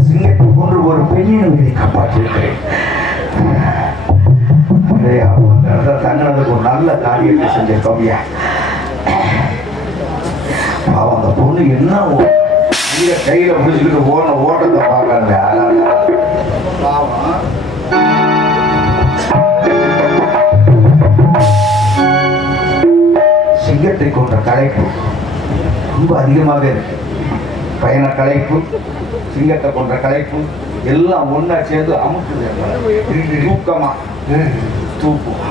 சிங்கத்தை கொன்று ஒரு பெண்ணின் மீதை காப்பாற்றிருக்கிறேன். தங்கினதுக்கு ஒரு நல்ல காரியத்தை செஞ்சிருக்கோம்யா. அவன் அந்த பொண்ணு என்ன கையில பிடிச்சிக்கிட்டு ஓட்டத்தை பார்க்கறாங்க. சிங்கத்தை கொன்ற கலைப்பு ரொம்ப அதிகமாக இருக்கு. பயண கலைப்பு, சிங்கத்தை கொன்ற கலைப்பு எல்லாம் ஒன்னா சேர்ந்து அமுக்குது. தூக்கமா தூக்கும்.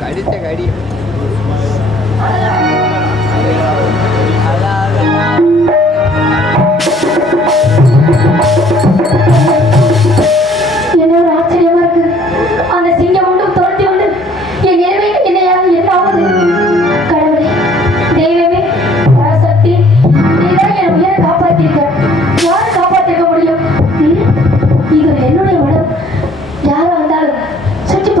கடித்த கடி என்ன ஒரு ஆச்சரியமா இருக்கு. அந்த சிங்கம் ஒன்றும் துரத்தி வந்து என் நிலைமை என்னையாக என்ன ஆகுது. கடவுளே, தெய்வமே, பராசக்தி, நீதான் என் உயிரை காப்பாற்றிருக்க. யாரை காப்பாற்றிருக்க முடியும்? இது என்னுடைய உடல். யாரை வந்தாலும் சுற்றி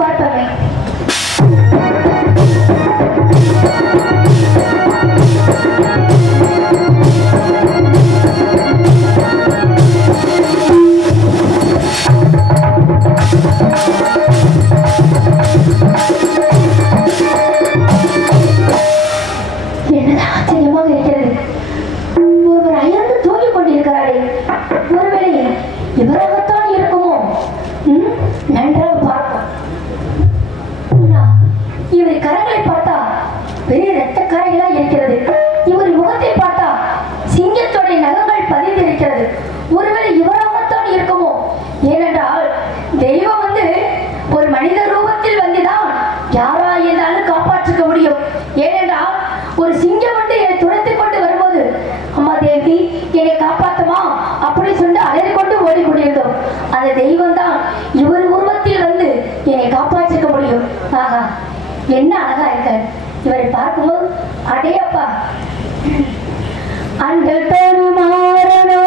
என்ன அழகா இருக்காரு. இவரை பார்க்கும்போது அடையப்பா அந்த தருமாறனோ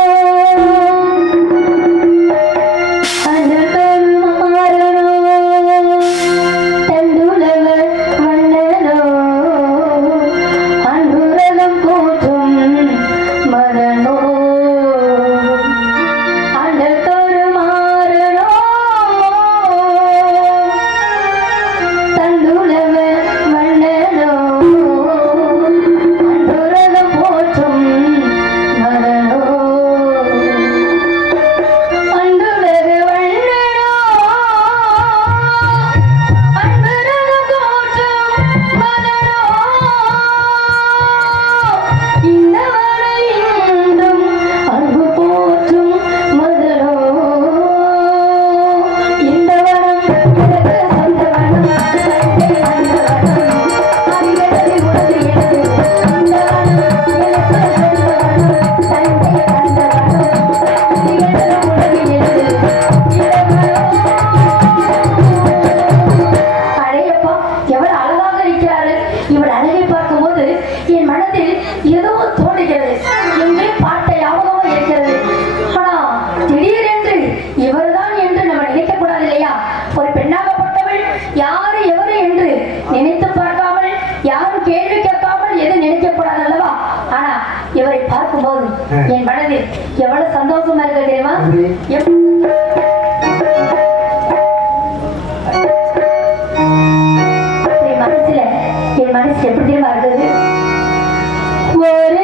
இவரை பார்க்கும்போது என் மனதில் எவ்வளவு சந்தோஷமா இருக்கு தெரியுமா? என் மனசு எப்படி தெரியுமா இருக்குது? ஒரு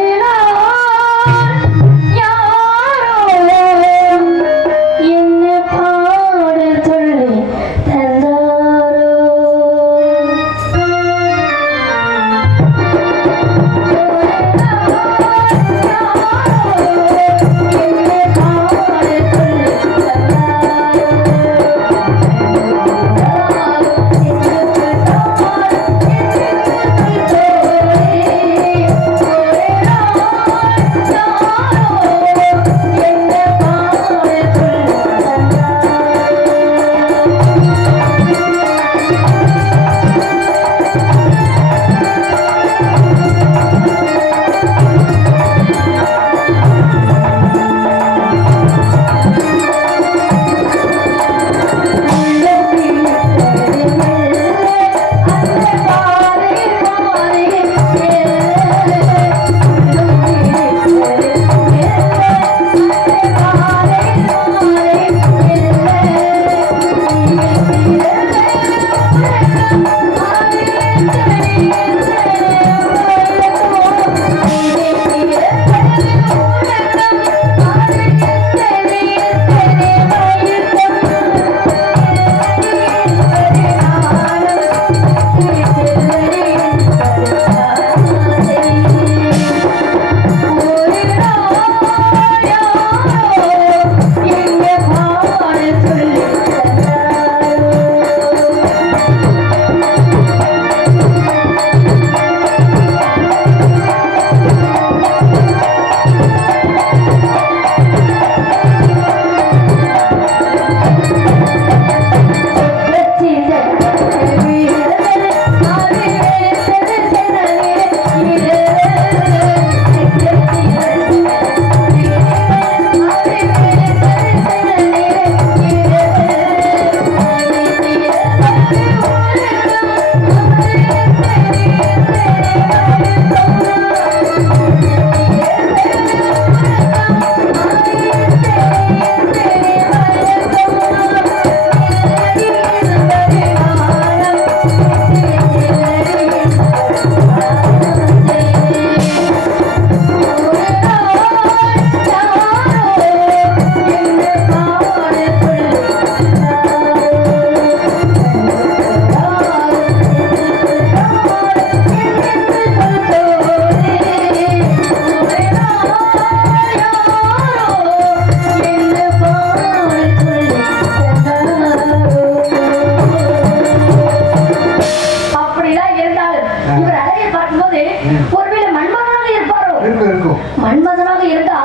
மன்மதனாக இருந்தா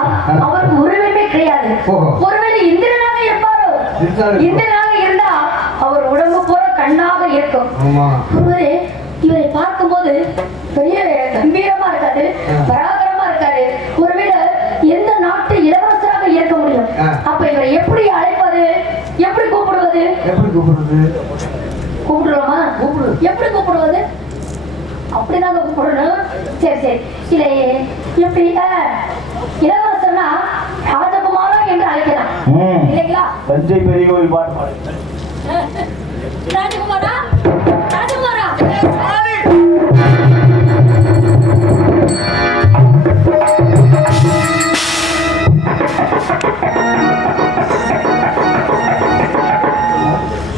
அவருக்கு உருவமே கிடையாது. ஒருவேளை இந்திரனாக இருப்பாரோ? இந்திரனாக இருந்தா அவர் உடம்பு பூரா கண்ணாக இருக்கும். ஒருவரே இவரை பார்க்கும்போது பெரிய கம்பீரமா இருக்காரு, பராகரமா இருக்காரு. ஒருவேளை எந்த நாட்டு இளவரசராக இருக்க முடியும். அப்ப இவரை எப்படி அழைப்பது, எப்படி கூப்பிடுவது? எப்படி கூப்பிடுறது? கூப்பிடுறோமா? எப்படி கூப்பிடுவது? அப்படிதாங்க கூப்பிடணும். சரி சரி. இல்லை எப்படி இளவரசர்னா ராஜகுமாரா என்று அழைக்கலாம் இல்லைங்களா? தஞ்சை பெரிய கோயில் பாட்டு பாடு. ராஜகுமாரா, ராஜகுமாரா.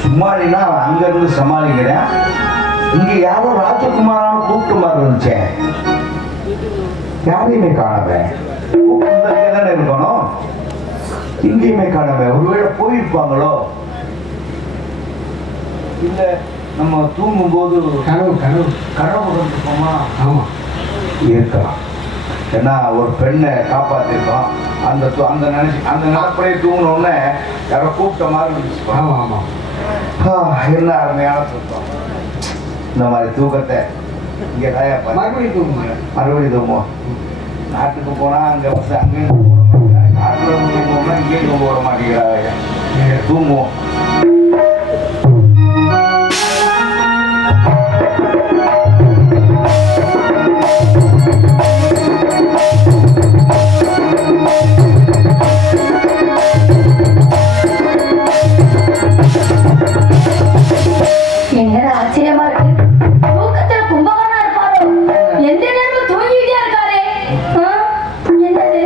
சும்மாலினா அங்க இருந்து சமாளிக்கிறேன். இங்க யாரோ ராஜகுமாரான கூப்பிட்டு மாதிரி இருந்துச்சேன். யாரையுமே காணவே தானே இருக்கணும். எங்கேயுமே காணவே. ஒருவேளை போயிருப்பாங்களோ, இல்ல நம்ம தூங்கும் போது கனவு கனவு கனவு இருப்போமா? ஆமா இருக்கலாம். ஏன்னா ஒரு பெண்ணை காப்பாத்திருக்கோம். அந்த நிலப்படியே தூங்கினோடனே யாரோ கூப்பிட்ட மாதிரி இருந்துச்சு. ஆமா ஆமா. என்ன அருமையான தூக்கம். இந்த மாதிரி தூக்கத்தை இங்கே மறுபடியும் தூங்குங்க. மறுபடியும் தூங்குவோம். நாட்டுக்கு போனா அங்க வந்து அங்கேயும் தூங்க விட மாட்டேங்கிறாங்க. நாட்டில் தூங்குவோம்னா இங்கேயும் தூங்க விட மாட்டேங்கிறாங்க. தூங்குவோம். என்னடா ஆச்சரியமா இருக்கு. தூக்கத்துல கும்பகர்ணா இருப்பாரோ? எந்த நேரமும் தூங்கிட்டே இருக்காரே. என்னது,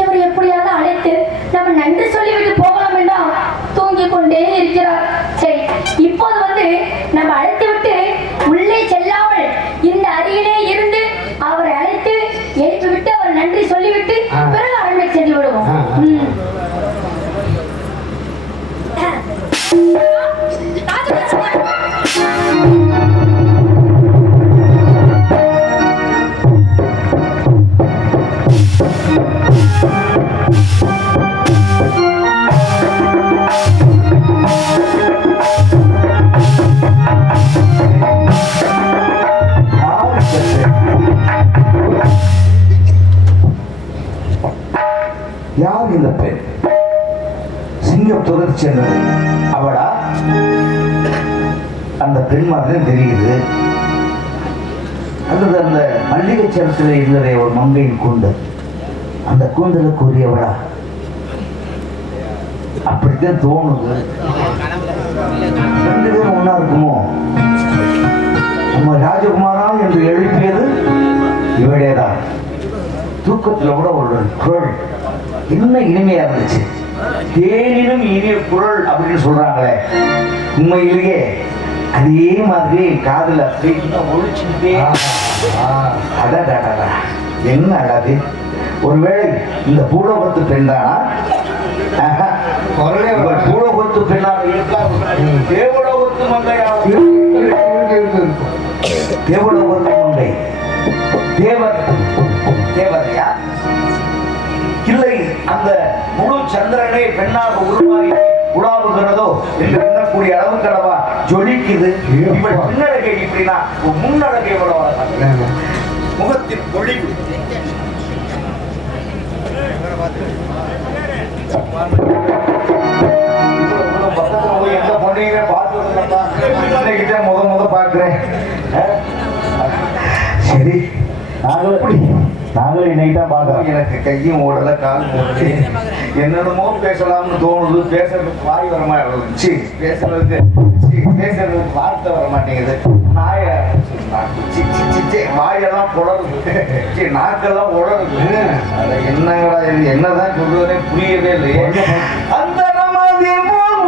இவர் எப்படியாவது அழைத்து நம்ம நன்றி சொல்லிவிட்டு போகலாம் என்றால் தூங்கிக் கொண்டே இருக்கிறார். சரி, இப்போது வந்து நம்ம அழைத்து விட்டு உள்ளே செல்லாமல் இந்த அருகிலே இருந்து அவரை அழைத்து எழுப்பி விட்டு அவர் நன்றி சொல்லிவிட்டு பிறகு அரண்மனை சென்று விடுவோம். யார் இந்த பெண்? சிங்கம் துரத்தி சென்றது அவளா? அந்த பெண் மாதிரி தெரியுது. அல்லது அந்த மல்லிகை சரத்தில் இருந்ததே ஒரு மங்கையின் கூந்தல், அந்த கூந்தலுக்கு உரியவளா? அப்படித்தான் தோணுது. ரெண்டு பேரும் ஒன்னா இருக்குமோ? நம்ம ராஜகுமாரா என்று எழுப்பியது இவளேதான். தூக்கத்துல கூட ஒரு குரல் என்ன இனிமையா இருந்துச்சு. தேனினும் இனிய குரல் அப்படின்னு சொல்றாங்களே, உண்மையிலேயே அதே மாதிரி காதுல அப்படின்னா ஒழிச்சுக்கிட்டே. அடடா, என்ன அழகு. ஒருவேளை இந்த பூலோகத்து பெண் தானா? பூலோகத்து பெண்ணாக இருக்காது, தேவலோகத்து மங்கையாக. தேவலோகத்து மங்கை தேவதையா? இல்லை, அந்த முழு சந்திரனை பெண்ணாக உருமாறி உலாவுகிறதோ என்று எண்ணக்கூடிய அளவுக்கு அளவா ஜொலிக்குது. பின்னழகை இப்படின்னா முன்னழகை முகத்தின் பொழிவு. எந்த பொண்ணையுமே பார்த்து முத பார்க்கிறேன். சரி, நாங்களும் இன்னைக்கு தான் பார்க்குறோம். எனக்கு கையும் ஓடலை, காலும் ஓடலை. என்னென்னமோ பேசலாம்னு தோணுது. பேசுறதுக்கு வாய் வர மாட்டேங்குது. பேசுறதுக்கு வார்த்தை வர மாட்டேங்குது. வாயெல்லாம் புலருது, நாக்கெல்லாம் உடருது. அதை என்னங்கடா இது, என்னதான் சொல்றதுனே புரியவே இல்லையே. அந்த முகம்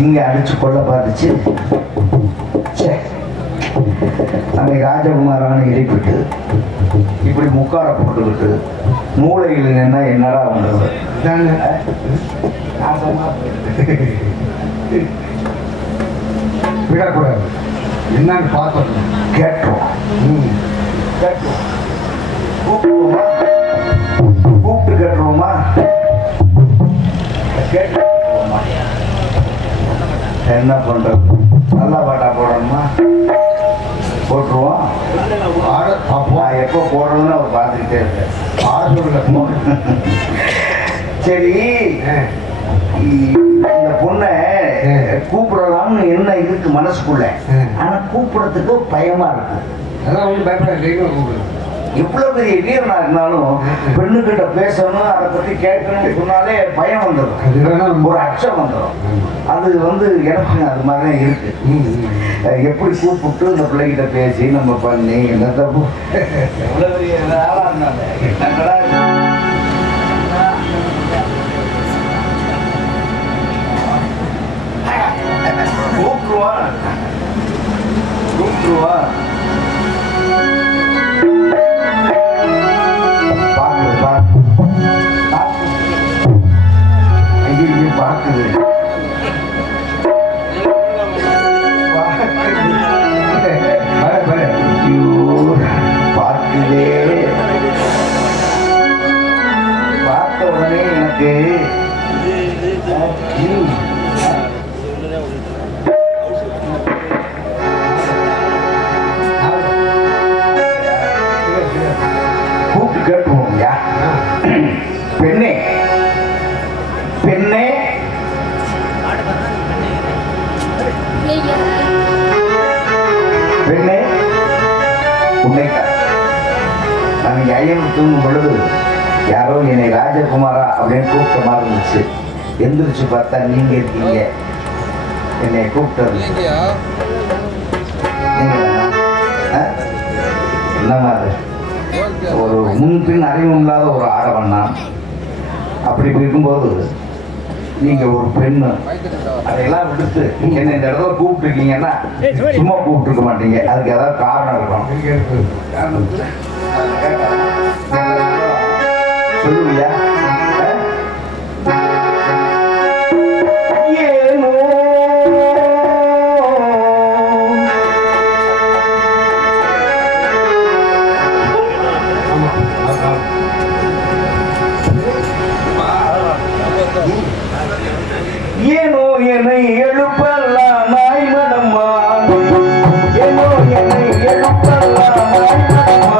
சிங்கம் அடிச்சு கொள்ள பார்த்துச்சு. ச்சே, நம்ம ராஜகுமாரான எழுப்பிட்டு இப்படி முக்கார போட்டுக்கிட்டு மூளையில் நின்னா என்னடா பண்றது? விடக்கூடாது, என்னன்னு பார்த்தோம். கேட்டோம் கேட்டோம், கூப்பிடுவோமா? கூப்பிட்டு கேட்டுருவோமா? கேட்டுருவோமா? என்ன பண்றது? நல்லா பாட்டா போடணுமா? போட்டுருவோம். நான் எப்போ போடுறதுன்னு அவர் பார்த்துக்கிட்டே இருக்கேன். சரி, இந்த பொண்ணை கூப்பிடலாம்னு என்ன இருக்கு மனசுக்குள்ள, ஆனா கூப்பிடறதுக்கு பயமா இருக்கு. அதான் ஒன்றும் பயப்படாது. எவ்வளவு பெரிய வீரனா இருந்தாலும் பெண்ணுகிட்ட பேசணும், அதை பத்தி கேட்கணும்னு சொன்னாலே பயம் வந்துடும், ஒரு அச்சம் வந்துடும். அது எனக்கு அது மாதிரி தான் இருக்கு. எப்படி கூப்பிட்டு இந்த பிள்ளைகிட்ட பேசி நம்ம பண்ணி என்ன தப்பு, எவ்வளவு பெரிய ஆளா இருந்தாங்க. கூப்பிடுவான் கூப்பிடுவான் பாக்குது. பார்க்குதே, பார்த்த உடனே எனக்கு கூப்பிட்டு கேட்டுவோம். பெண்ணே பெண்ணே, பெண்ணே, உன்னைத்தான் நான் ஐயன் தூங்கும் பொழுது யாரோ என்னை ராஜகுமாரா அப்படின்னு கூப்பிட்ட மாதிரி இருந்துச்சு. எந்திரிச்சு பார்த்தா நீங்க இருக்கீங்க. என்னை கூப்பிட்டது என்ன மாதிரி ஒரு முன்பின் அறிவும் இல்லாத ஒரு ஆடவன் நான். அப்படி இருக்கும்போது நீங்க ஒரு பெண்ணு, அதையெல்லாம் விடுத்து என்ன இந்த இடத்துல கூப்பிட்டுருக்கீங்கன்னா சும்மா கூப்பிட்டுருக்க மாட்டீங்க, அதுக்கு ஏதாவது காரணம் இருக்கும். சொல்லுவியா? ஏனோ என்னை எழுப்பலாம் நாய் மனம்மா, ஏனோ என்னை எழுப்பலாம் நாய் மனம்மா,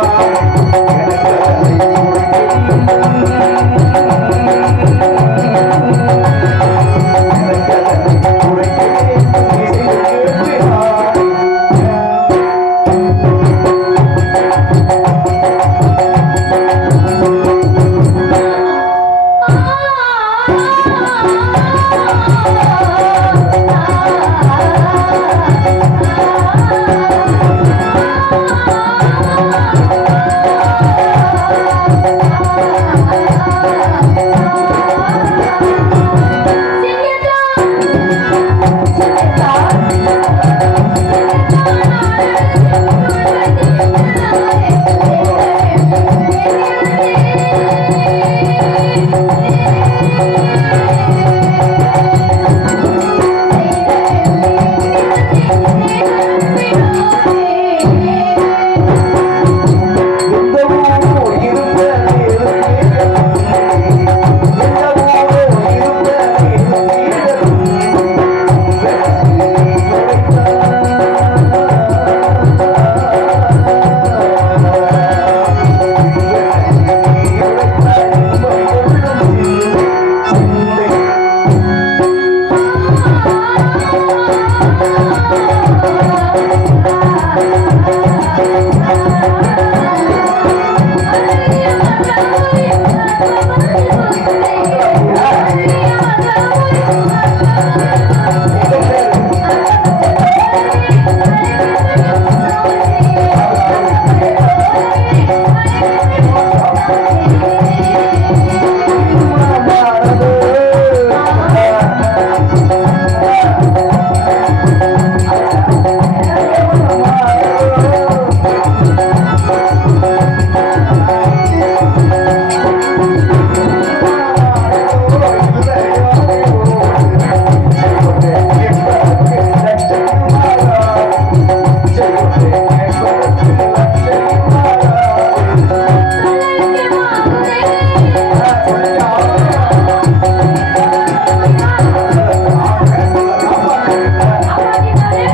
காப்பாத்தினாலே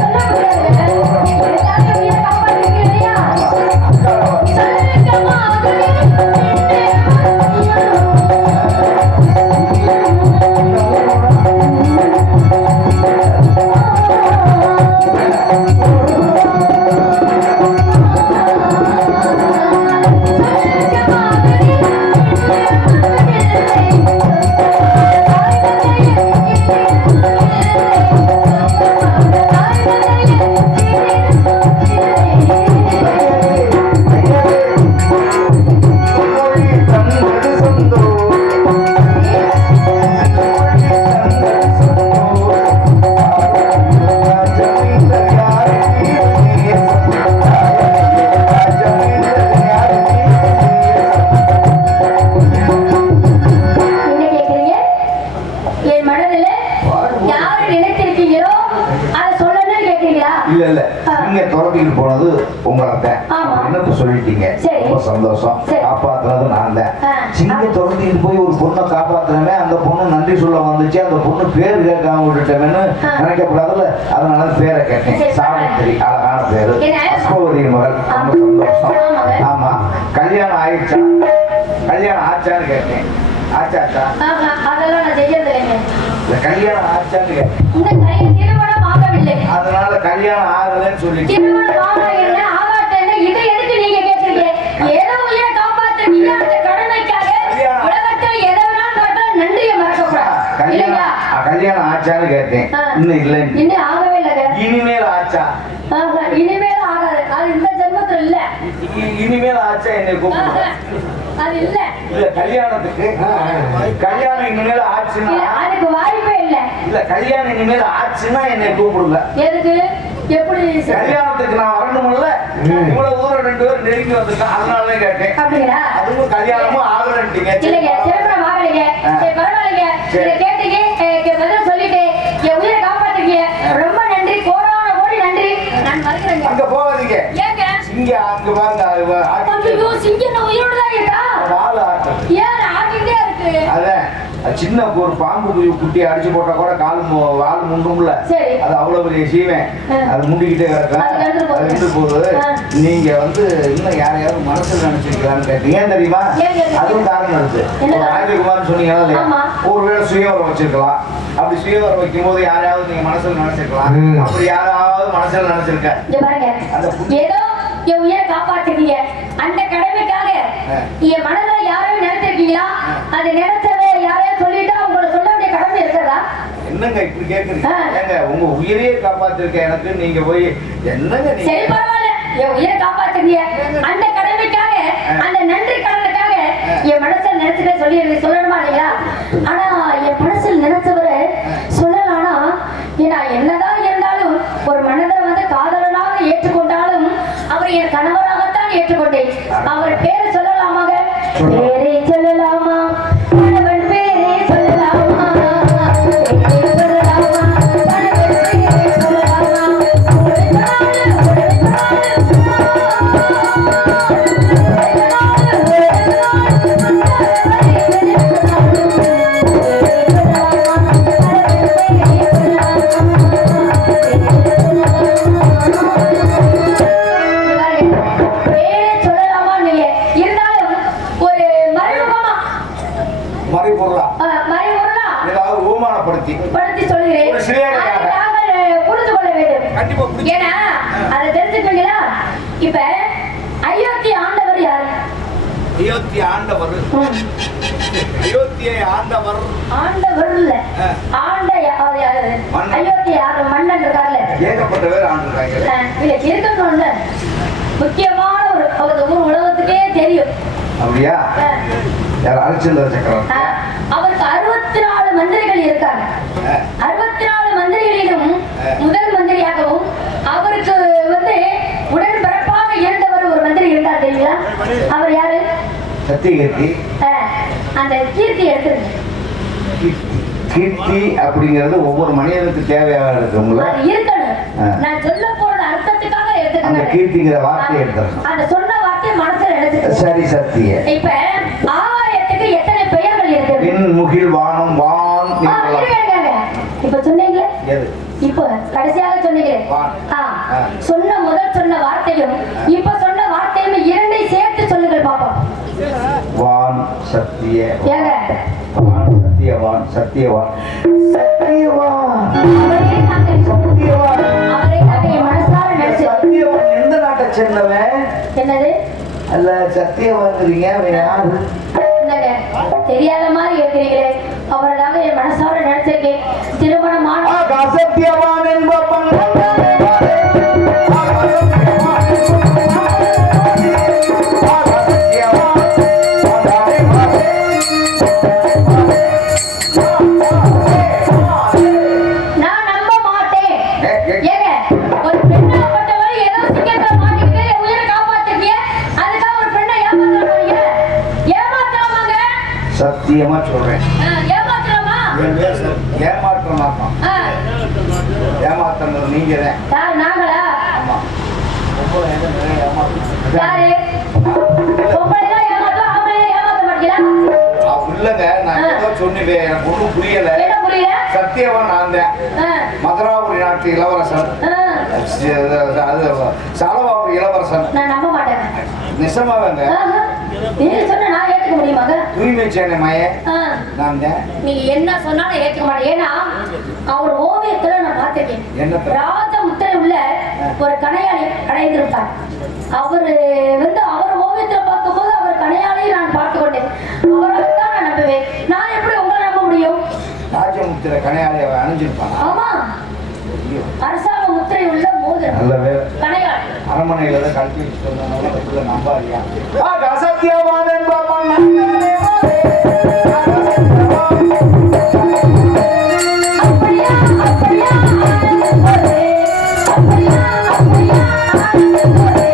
சொல்ல முடியாது. எனக்காக உயிரை காப்பாத்திருக்கீங்க இல்லையா? சொல்லுங்கம்மா, என்ன கேக்குறீங்க? என் மனதில் யாரு நினைத்திருக்கீங்களோ அதை சொல்லணும்னு கேக்குறீங்களா? இல்ல இல்ல நீங்க துறவிக்கு போனது உங்களை ஆமா. எனக்கு சொல்லிட்டீங்க. சரி. ரொம்ப சந்தோஷம். சரி. காப்பாத்துறது நான் தான். ஆ. சிங்க துறவிக்கு போய் ஒரு பொண்ணை காப்பாத்துனமே அந்த பொண்ணு நன்றி சொல்ல வந்துச்சு, அந்த பொண்ணு பேர் கேட்காம விட்டுட்டேன்னு ஆ. நினைக்கப்படாதுல்ல, அதனால பேரை கேட்டேன். சரி. சாவித்திரி, அழகான பேரு. என்ன? அஸ்பவரி மகள். ரொம்ப சந்தோஷம். ஆமாங்க. ஆமா. கல்யாணம் ஆயிடுச்சா? கல்யாணம் ஆச்சான்னு கேட்டேன். ஆச்சாச்சா? ஆஹா, அதெல்லாம் நான் செய்யறது இல்லைங்க. இல்ல கல்யாணம் ஆச்சான்னு கேட்டேன். இந்த திருமணம் ஆகவில்லை. அதனால கல்யாணம் ஆகலன்னு சொல்லிட்டு திருமணம் ஆக என்ன ஆகாட்ட என்ன இதை எதுக்கு நீங்க கேக்குறீங்க? ஏதோ உயிரை காப்பாத்துறீங்க, அந்த கடமைக்காக உலகத்தில் எதை வேணாலும் காட்டாலும் நன்றியை மறக்கக்கூடாது இல்லைங்களா? கல்யாணம் ஆச்சான்னு கேட்டேன். ஆ. இன்னும் இல்லை. இன்னும் ஆகவே இல்லைங்க. இனிமேல் ஆச்சா? ஆஹா, இனிமேலும் ஆகாது. அது இந்த ஜென்மத்துல இல்ல. இனிமேல் ஆச்சா என்னை ஆஹா, கூப்பிடுங்க. அது இல்ல. இல்ல கல்யாணத்துக்கு கல்யாணம் இனிமேல் ஆச்சுன்னா இல்ல, அதுக்கு வாய்ப்பே இல்ல. இல்ல கல்யாணம் இனிமேல் ஆச்சுன்னா என்னை கூப்பிடுங்க. எதுக்கு? எப்படி சார்? கல்யாணத்துக்கு நான் வரணும்ல, இவ்வளவு தூரம் 2 பேரும் நெருங்கி வந்திருக்கேன், அதனாலதான் கேட்டேன். அப்படிங்களா? அதுவும் கல்யாணமும் ஆகலன்ட்டீங்க. இல்லைங்க, திருமணம் ஆகலைங்க. சரி, பரவாயில்லைங்க. இதை கேட்டீங்க, பதில் சொல்லிட்டு என் உயிரை காப்பாத்துறீங்க. ரொம்ப நன்றி, கோடான கோடி நன்றி. நான் வருகிறேங்க. அங்க போகாதீங்க. ஏங்க? இங்க அங்க பாருங்க, ஐயோ, சிங்கம் நான் உயிரோட தான் இருக்கா? வாழ ஆட்டம். ஏன் ஆகிட்டே இருக்கு? அதான் சின்ன ஒரு பாம்பு குட்டி அடிச்சு போட்டா கூட வால் முண்டும்ல, சரி. அது அவ்வளவு பெரிய சீவன், அது முண்டிக்கிட்டே கிடக்கும். அது எடுத்து போகுது. அது எடுத்து போகுது. நீங்க இன்னும் யாரையாவது மனசுல நினைச்சிருக்கலாம்னு கேட்டீங்க. ஏன் தெரியுமா? ஏன் கேட்டீங்க? அதுவும் காரணம் இருக்கு. என்ன? ராஜகுமார் சொன்னீங்களா இல்லையா? ஆமா. ஒருவேளை சுயவரம் வச்சிருக்கலாம். அப்படி சுயவரம் வைக்கும் போது யாரையாவது நீங்க மனசுல நினைச்சிருக்கலாம். அப்படி யாராவது மனசுல நினைச்சிருக்க. இங்க பாருங்க, ஏதோ என் உயிரை காப்பாத்துறீங்க, அந்த கடமைக்காக என் மனதுல யாரையும் நினைச்சிருக்கீங்களா? அது நினைச்சதை யாரையும் சொல்லிட்டா உங்களை சொல்ல வேண்டிய கடமை இருக்கிறதா? என்னங்க இப்படி கேக்குறீங்க? ஏங்க உங்க உயிரையே காப்பாத்திருக்க எனக்கு நீங்க போய் என்னங்க சரி, நீங்க பரவாயில்ல, என் உயிரை காப்பாத்துறீங்க, அந்த கடமைக்காக, அந்த நன்றி கடனுக்காக என் மனசுல நினைச்சதை சொல்லணுமா இல்லையா? ஆனா என் மனசில் நினைச்சவரை சொல்லலாம்னா, நான் என்னதான் இருந்தாலும் ஒரு மனிதரை காதலனாக ஏற்றுக்கொண்டாலும் அவர் என் கணவராகத்தான் ஏற்றுக்கொண்டேன். அவர் பேரை சொல்லலாமாக? பேரை சொல்லலாமா? கணவன் பேரை சொல்லலாமா? பேரை சொல்லலாமா? கணவன் பேரை சொல்லலாமா? மறைபொருளா மறைமுறையா ஏதாவது ஓமானப்படுத்தி படுத்தி சொல்கிறேன். ஒரு சிறிய அதை நாங்கள் புரிந்து கொள்ள வேண்டும். கண்டிப்பா புரிஞ்சு- ஏன்னா அதை தெரிஞ்சுக்கீங்களா? இப்ப அயோத்தி ஆண்டவர் யாரு? அயோத்தி ஆண்டவர். அயோத்தியை ஆண்டவர். ஆண்டவர் இல்ல, ஆண்ட யாரு? மன்னன். அயோத்தி யாரு? மன்னன் இருக்கார்ல. ஏகப்பட்ட பேர் ஆண்டுறாங்க. இல்ல, இருக்கணும்ல, முக்கியமான ஒரு உலகத்துக்கே தெரியும். அப்படியா? யார்? அரிச்சந்திர சக்கரவர்த்தி. அவருக்கு 64 மந்திரிகள் இருக்காங்க. 64 மந்திரிகளிலும் முதல் மந்திரியாகவும் அவருக்கு உடன்பிறப்பாக இருந்தவர் ஒரு மந்திரி இருந்தார் தெரியுங்களா? அவர் யாரு? சத்தியகீர்த்தி. அந்த கீர்த்தி எடுத்துருங்க. கீர்த்தி அப்படிங்கிறது ஒவ்வொரு மனிதனுக்கு தேவையாக இருக்குங்களா? அது இருக்கணும். நான் சொல்ல போற அர்த்தத்துக்காக அந்த எடுத்துக்கணும். கீர்த்திங்கிற வார்த்தையை எடுத்துக்கணும். அந்த சொன்ன வார்த்தை மனசுல எடுத்துக்கணும். சரி சத்திய. இப்ப ஆகாயத்துக்கு எத்தனை பெயர்கள் இருக்கு? விண் முகில் வானம் வான் இருக்காங்க. இப்ப சொன்னீங்க எது இப்போ கடைசியாக சொன்னீங்களே வான். சொன்ன முதல் சொன்ன வார்த்தையும் இப்ப சொன்ன வார்த்தையும் இரண்டை சேர்த்து சொல்லுங்கள் பாப்பா. வான் சத்திய ஏங்க சத்தியவான் சத்தியவான் சத்தியவான் அவரே நாங்க சத்தியவான் அவரே நாங்க என் மனசார நினைச்சு. சத்தியவான் எந்த நாட்டை சேர்ந்தவன்? என்னது அல்ல சத்தியவான்ங்கிறீங்க, அவன் யாரு? என்னங்க தெரியாத மாதிரி கேட்கிறீங்களே. அவரதாக என் மனசார நினைச்சிருக்கேன். திருமணமான சத்தியவான் என்பவன் நான் நம்ப மாட்டேன். ஏங்க ஒரு பெண்ணாப்பட்டவள் ஏதோ சிக்கத்துல மாட்டிக்கிட்டு என் உயிரை காப்பாத்திருக்கீங்க. அதுக்காக ஒரு பெண்ணை ஏமாத்துறாங்க. ஏமாத்துறாமாங்க. சத்தியமா சொல்றேன், ஏமாத்துறாமா? ஏமாற்ற மாட்டான். ஏமாத்துறது நீங்க தான். யார் நாங்களா? ஆமா, ஒவ்வொரு இடத்துல நிறைய ஏமாத்து. யாரு? பொம்பளைலாம் ஏமாத்துவா, ஆம்பளைலாம் ஏமாத்த மாட்டீங்களா? இல்லங்க, நான் ஏதோ சொன்னீங்க, எனக்கு ஒன்றும் புரியல. என்ன புரியல? சத்தியவான் நான் தான். ஆ, மதுராபுரி நாட்டு இளவரசன், ஆ, அது சாலவாபுரி இளவரசன். நான் நம்ப மாட்டேன். நிஜமாவேங்க, ஆஹா, நீங்க சொன்ன நான் ஏத்துக்க முடியுமாங்க? தூய்மை சேனை மய ஆ, நான் தான். நீங்க என்ன சொன்னாலும் ஏத்துக்க மாட்டேன். ஏன்னா அவர் ஓவியத்துல நான் பார்த்திருக்கேன். என்னத்த? ராஜ முத்திரை உள்ள ஒரு கணையாளி அடைந்திருப்பார். அவரு அவர் ஓவியத்துல பார்க்கும்போது அவர் கணையாளியை நான் பார்த்து கொண்டேன். அவரைத்தான் நான் நம்புவேன். நான் எப்படி உங்களை நம்ப முடியும்? ராஜமுத்திர கணையாளி அவன் அணிஞ்சிருப்பான். ஆமா, அரசாங்க முத்திரை உள்ள மோதிரம் நல்ல வேலை, கணையாளி. அரண்மனையில தான் கழட்டி வச்சுட்டு நம்பாரியா. அசத்தியவான் என்பவன் அப்படியா அப்படியா ஆனந்தப்போதே, அப்படியா அப்படியா ஆனந்தப்போதே.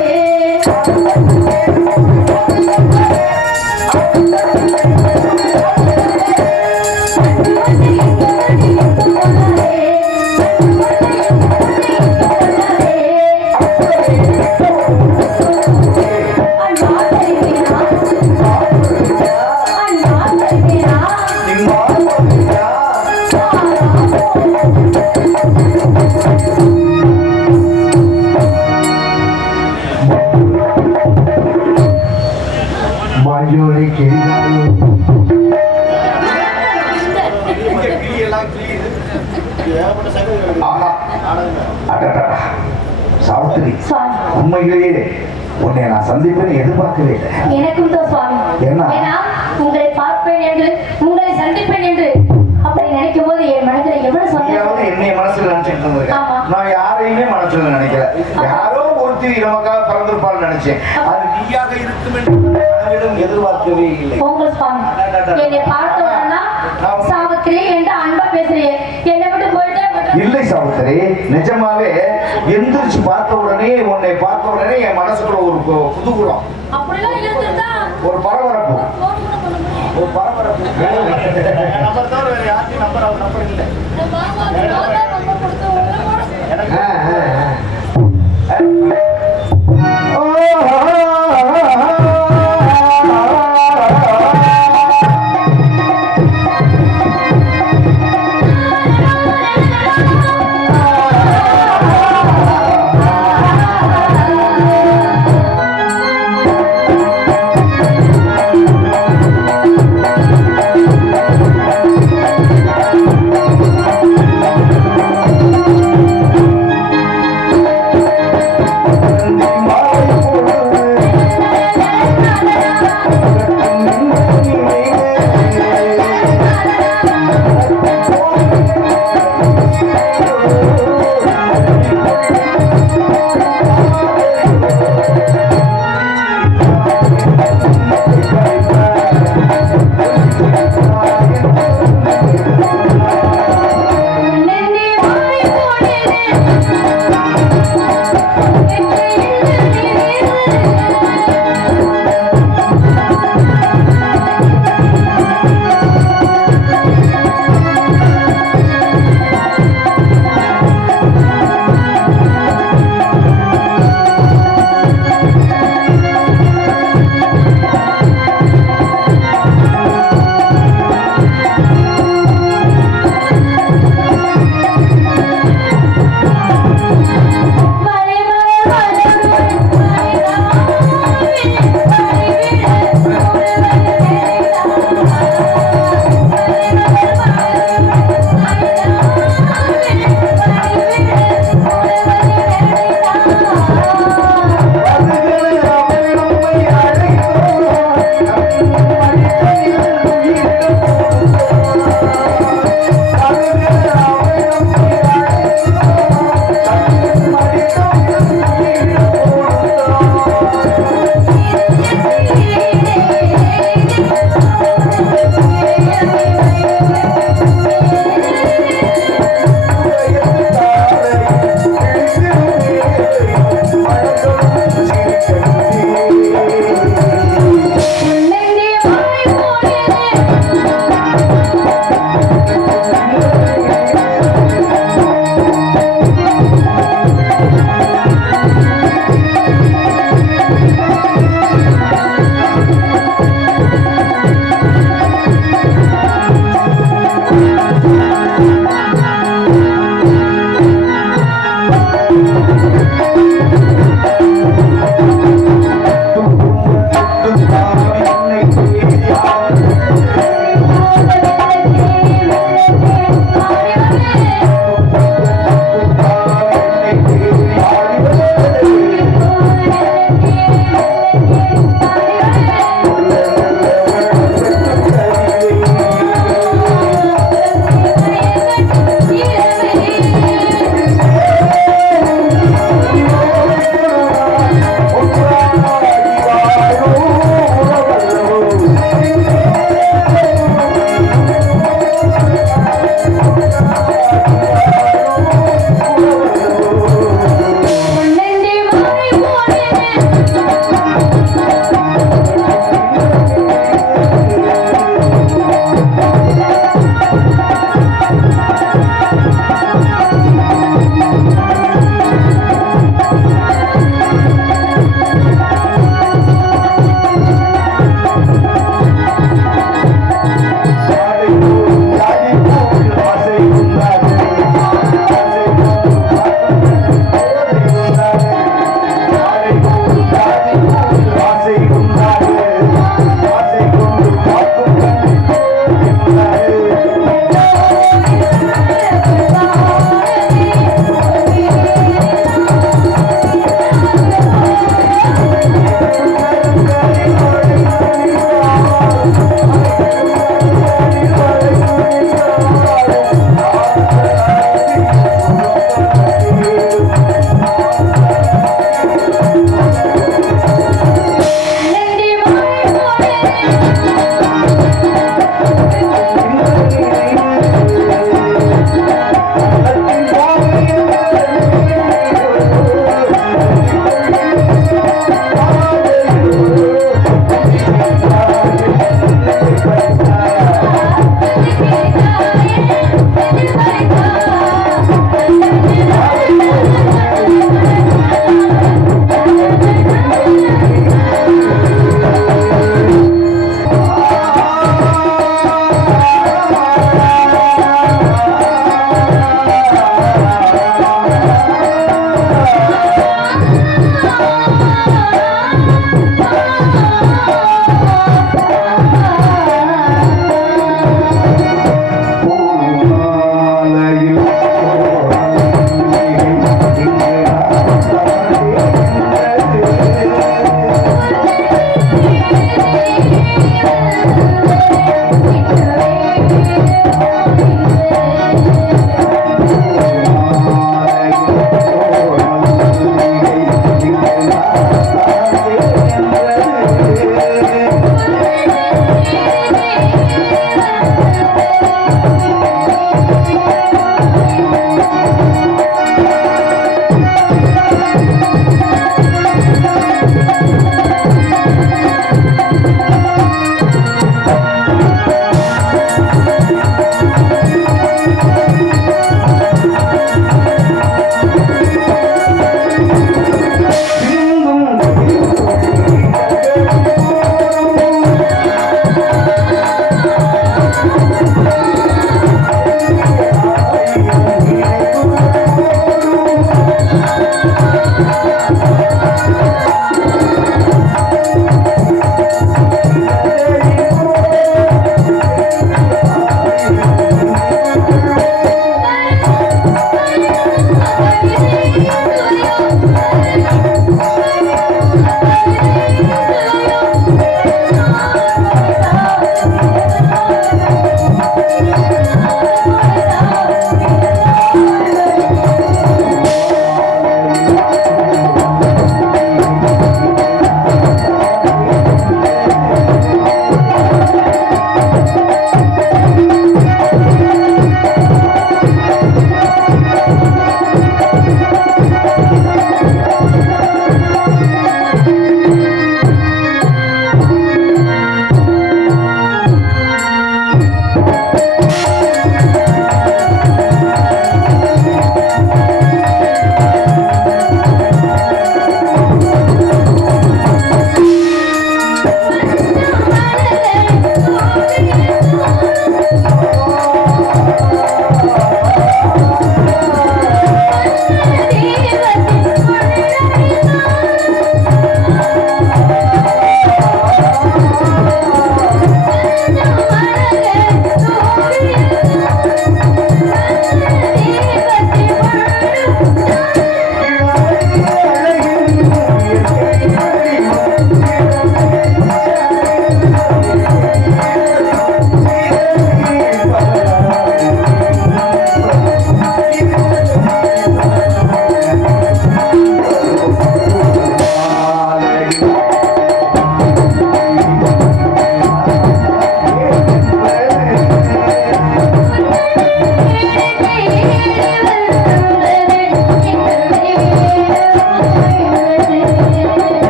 மஞ்சோலை கேட்டாலும் ஆஹா, அடடா. சாவித்திரி, சுவாமி, உண்மையிலேயே உன்னை நான் சந்திப்பேன்னு எதிர்பார்க்கவே இல்லை. எனக்கும் தான் சுவாமி. என்ன? ஏன்னா உங்களை பார்ப்பேன் என்று உங்களை சந்திப்பேன் என்று அப்படி நினைக்கும் போது என் மனதில் எவ்வளவு நீயாவது சந்தோஷம். என்னைய மனசுல நினைச்சிட்டு இருந்திருக்க. ஆமா. நான் யாரையுமே மனசுல நினைக்கல. யாரோ ஒருத்தி நமக்காக பிறந்திருப்பான்னு நினைச்சேன். அது நீயாக இருக்கும் என்று கனவிலும் எதிர்பார்க்கவே இல்லை. உங்கள் சுவாமி என்னை பார்த்த உடனே சாவித்திரி என்று அன்பா பேசுறீங்க. என்னை விட்டு போயிட்டே இல்லை சாவித்திரி, நிஜமாவே எந்திரிச்சு பார்த்த உடனே, உன்னை பார்த்த உடனே என் மனசுக்குள்ள ஒரு குதூகலம், அப்படிலாம் இருந்திருந்தா ஒரு பரபரப்பு, போன் கூட பண்ண முடியும். ஒரு பரபரப்பு. நம்பர் தவிர வேற யாருக்கும் நம்பர் இல்லை. நம்பர் கொடுத்து உள்ள போட ஆ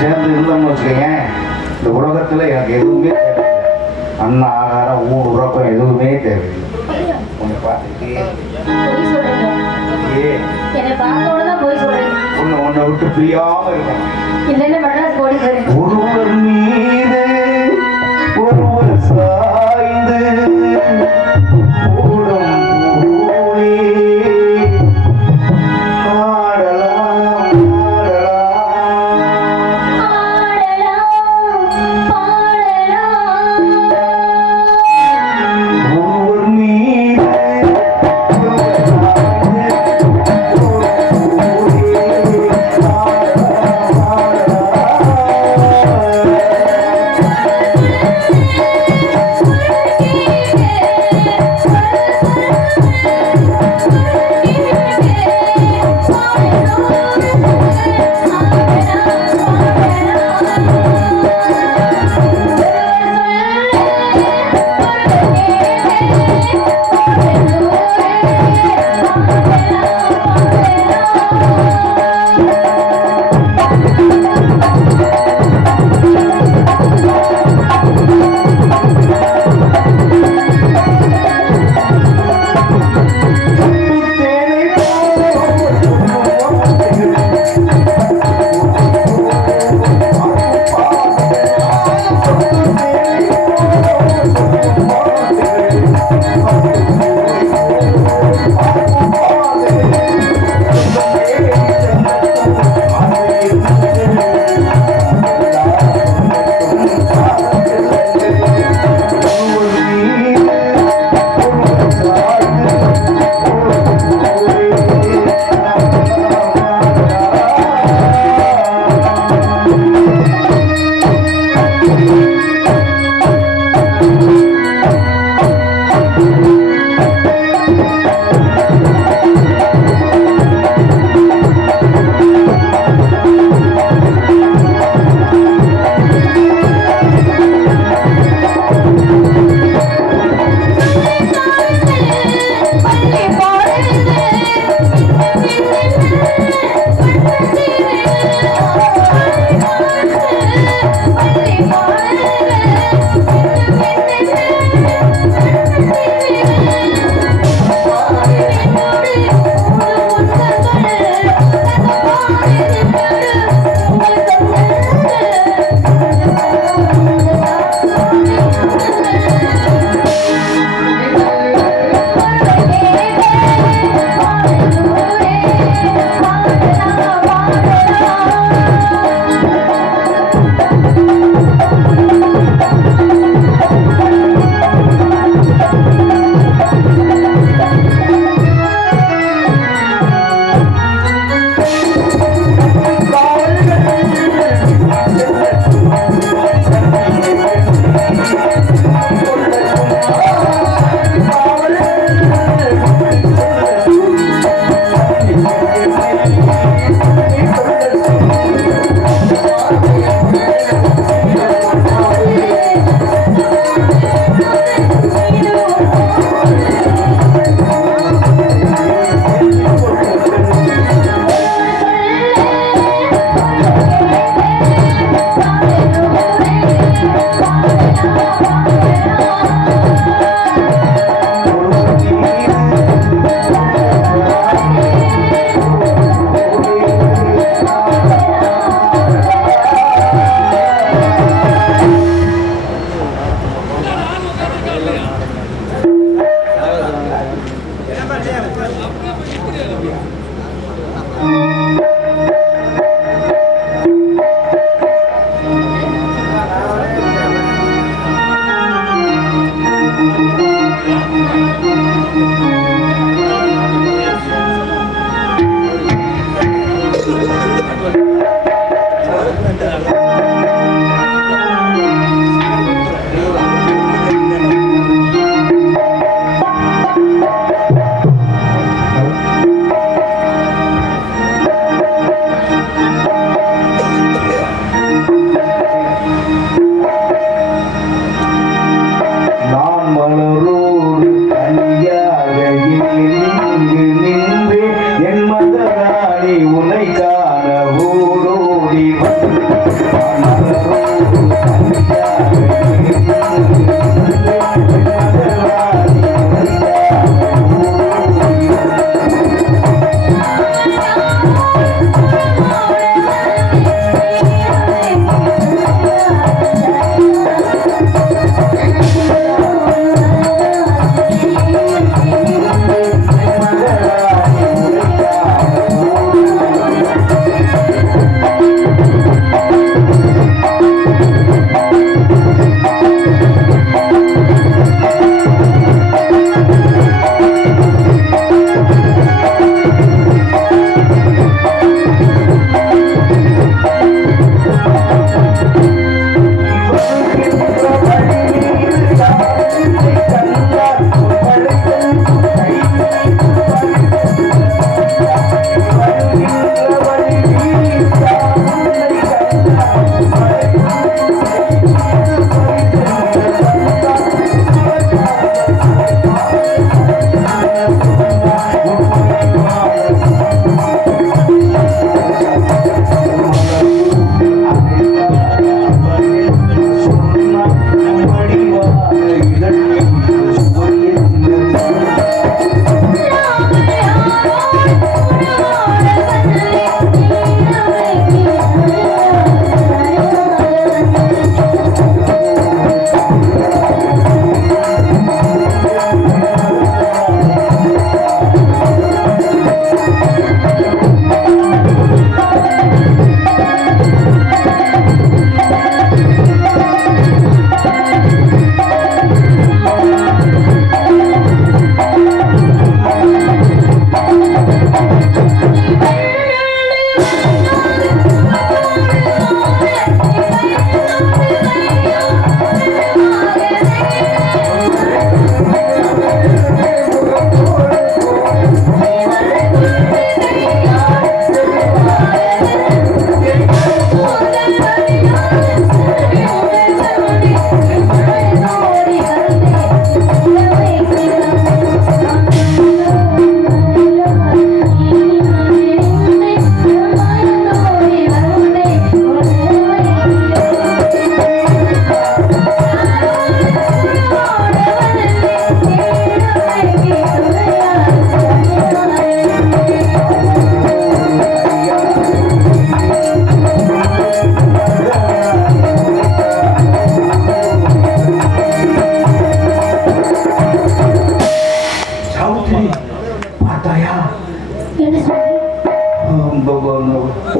சேர்ந்து இருந்தோம்னு வச்சுக்கோங்க, இந்த உலகத்துல எனக்கு எதுவுமே தேவையில்லை. அன்ன ஆகாரம் ஊர் உறக்கம் எதுவுமே தேவையில்லை. உன்னை பார்த்துட்டு உன்னை விட்டு பிரியாம இருக்கணும். ஒருவர் மீது ஒருவர் சாய்ந்து ஓடும் பூவே ஆடலாம் ஒருவர் மீது ஒருவர் சாய்ந்து நான் மலரோடு தனியாக இங்கு நின்று என் மகராணி உன்னை காண ஓடோடி வந்து நான் மலரோடு தனியாக இங்கு நின்று என் மகராணி உன்னை காண ஓடோடி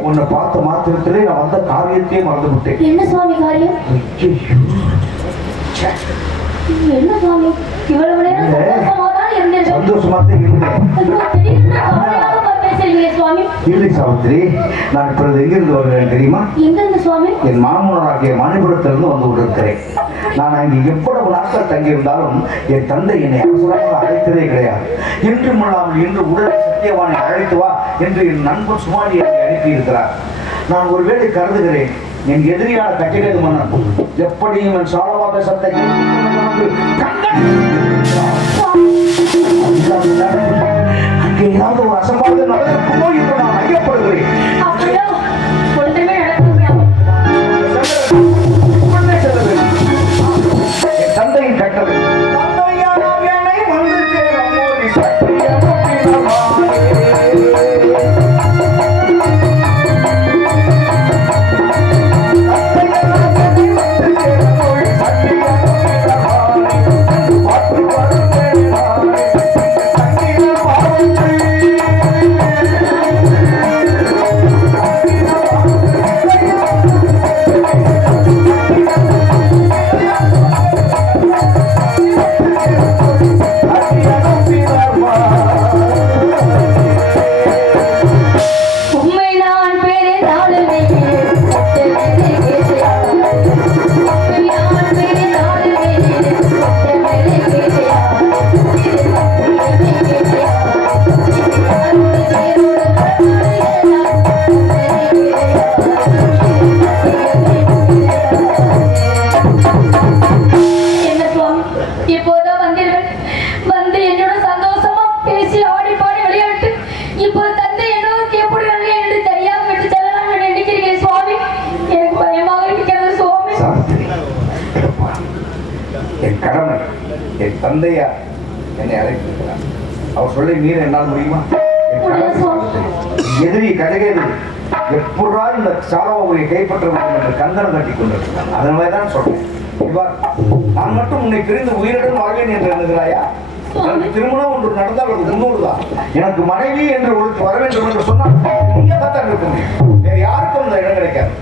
உன்னை பார்த்த மாத்திரத்திலே நான் வந்த காரியத்தையே மறந்து விட்டேன். என்ன சுவாமி காரியம்? என்ன சுவாமி இவ்வளவு நேரம் சந்தோஷமாதான் இருந்தேன். சந்தோஷமா தான் இருந்தேன். பேசுறீங்களே சுவாமி. இல்லை சாவித்திரி, நான் இப்பொழுது எங்கிருந்து வருகிறேன் தெரியுமா? எங்கிருந்து சுவாமி? என் மாமனாராகிய மணிபுரத்திலிருந்து வந்து கொண்டிருக்கிறேன். நான் அங்கே எவ்வளவு நாட்கள் தங்கியிருந்தாலும் என் தந்தை என்னை அவசரமாக அழைத்ததே கிடையாது. இன்றும் இல்லாமல் இன்று உடனே சத்தியவானை அழைத்து வா என்று என் நண்பன் சுமாரி என்னை அனுப்பியிருக்கிறார். நான் ஒருவேளை கருதுகிறேன் என் எதிரியான கட்டிடது மன்னன் எப்படியும் என் சாலவாத சத்தை அங்கே ஏதாவது ஒரு அசம்பாவிதம் நடந்திருக்குமோ என்று நான் ஐயப்படுகிறேன். ஒன்றுமே நடக்கும். என் தந்தையின் கட்டளை Bye. இப்போதான் வந்தீர்கள். வந்து என்னோட சந்தோஷமா பேசி ஆடி பாடி விளையாட்டு இப்போ தந்தை என்னோருக்கு எப்படி வரல என்று தெரியாம விட்டு செல்லலாம் நினைக்கிறீங்க சுவாமி. எனக்கு பயமாக இருக்கிறது சுவாமி. என் கடமை, என் தந்தையார் என்னை அழைத்திருக்கிறார். அவர் சொல்லி மீற என்னால் முடியுமா? எதிரி கஜகேது எப்படா இந்த சாலவாபுரியை கைப்பற்ற வேண்டும் என்று கந்தனம் கட்டி கொண்டிருக்கிறார். அதனால தான் சொல்றேன். நான் மட்டும் உன்னை பிரிந்து உயிருடன் வாழ்வேன் என்று எண்ணுகிறாயா? எனக்கு திருமணம் ஒன்று நடந்தால் அது முன்னோடுதான். எனக்கு மனைவி என்று ஒருத்தர் வர வேண்டும் என்று சொன்னால் நீங்கத்தான் இருக்க முடியும். வேறு யாருக்கும் இந்த இடம் கிடைக்காது.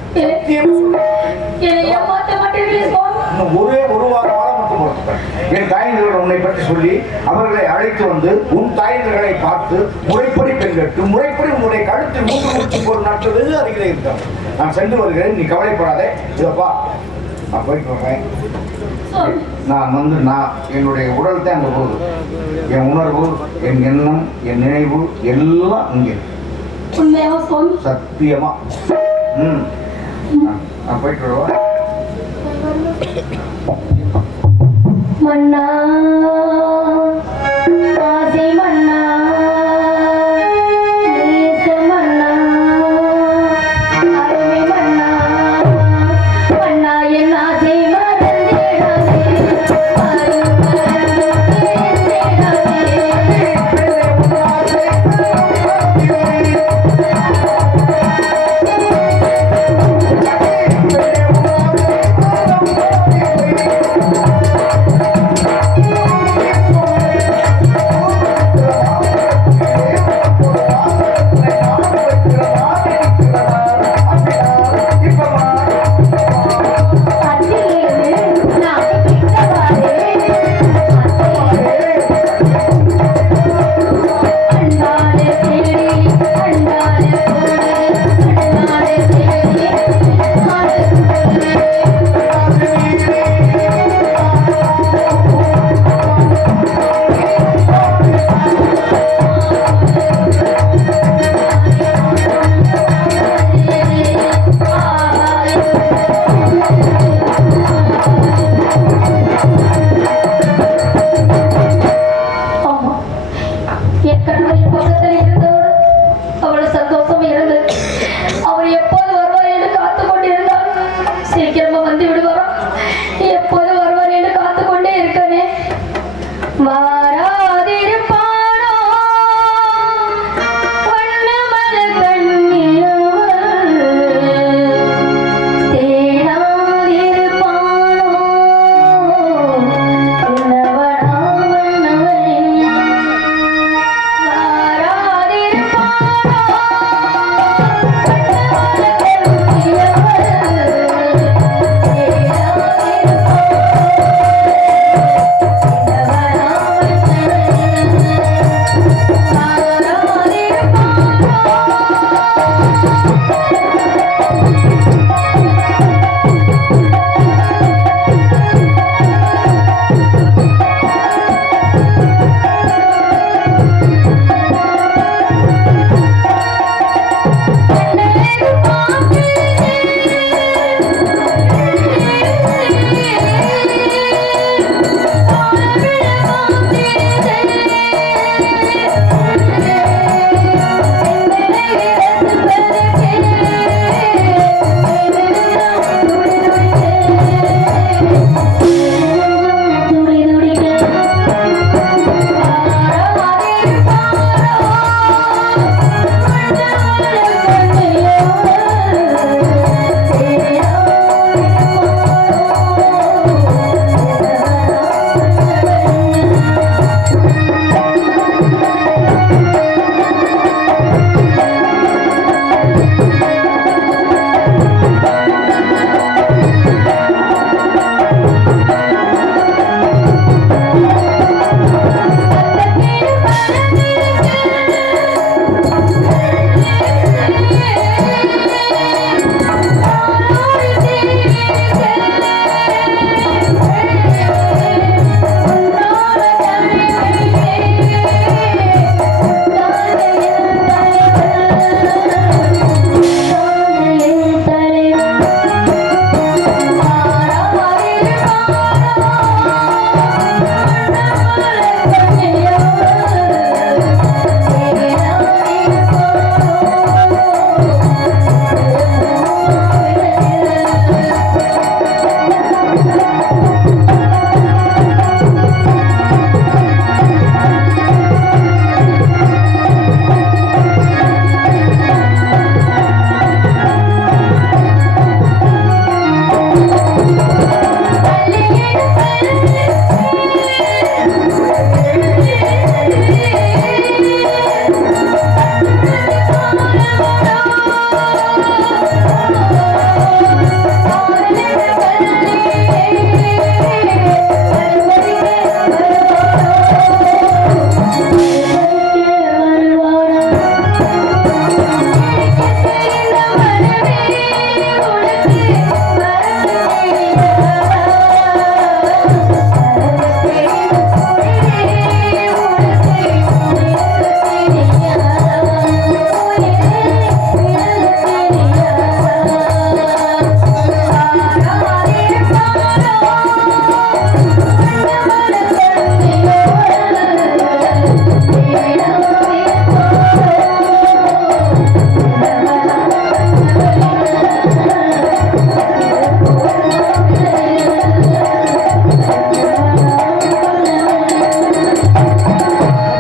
ஒரே ஒரு வார காலம் மட்டும் கொடுத்துட்டேன். என் தாயினர்கள் உன்னை பற்றி சொல்லி அவர்களை அழைத்து வந்து உன் தாயினர்களை பார்த்து முறைப்படி பெண்கட்டு முறைப்படி உன்னுடைய கழுத்தில் மூன்று முடிச்சு போடும் நாட்கள் வெகு அருகிலே இருக்காங்க. நான் சென்று வருகிறேன், நீ கவலைப்படாதே. இதப்பா நான் போயிட்டு வரேன். நான் என்னுடைய உடல் தான் அங்கே போகுது. என் உணர்வு, என் எண்ணம், என் நினைவு எல்லாம் இங்கே சத்தியமா. நான் போயிட்டு வருவேன். மன்னா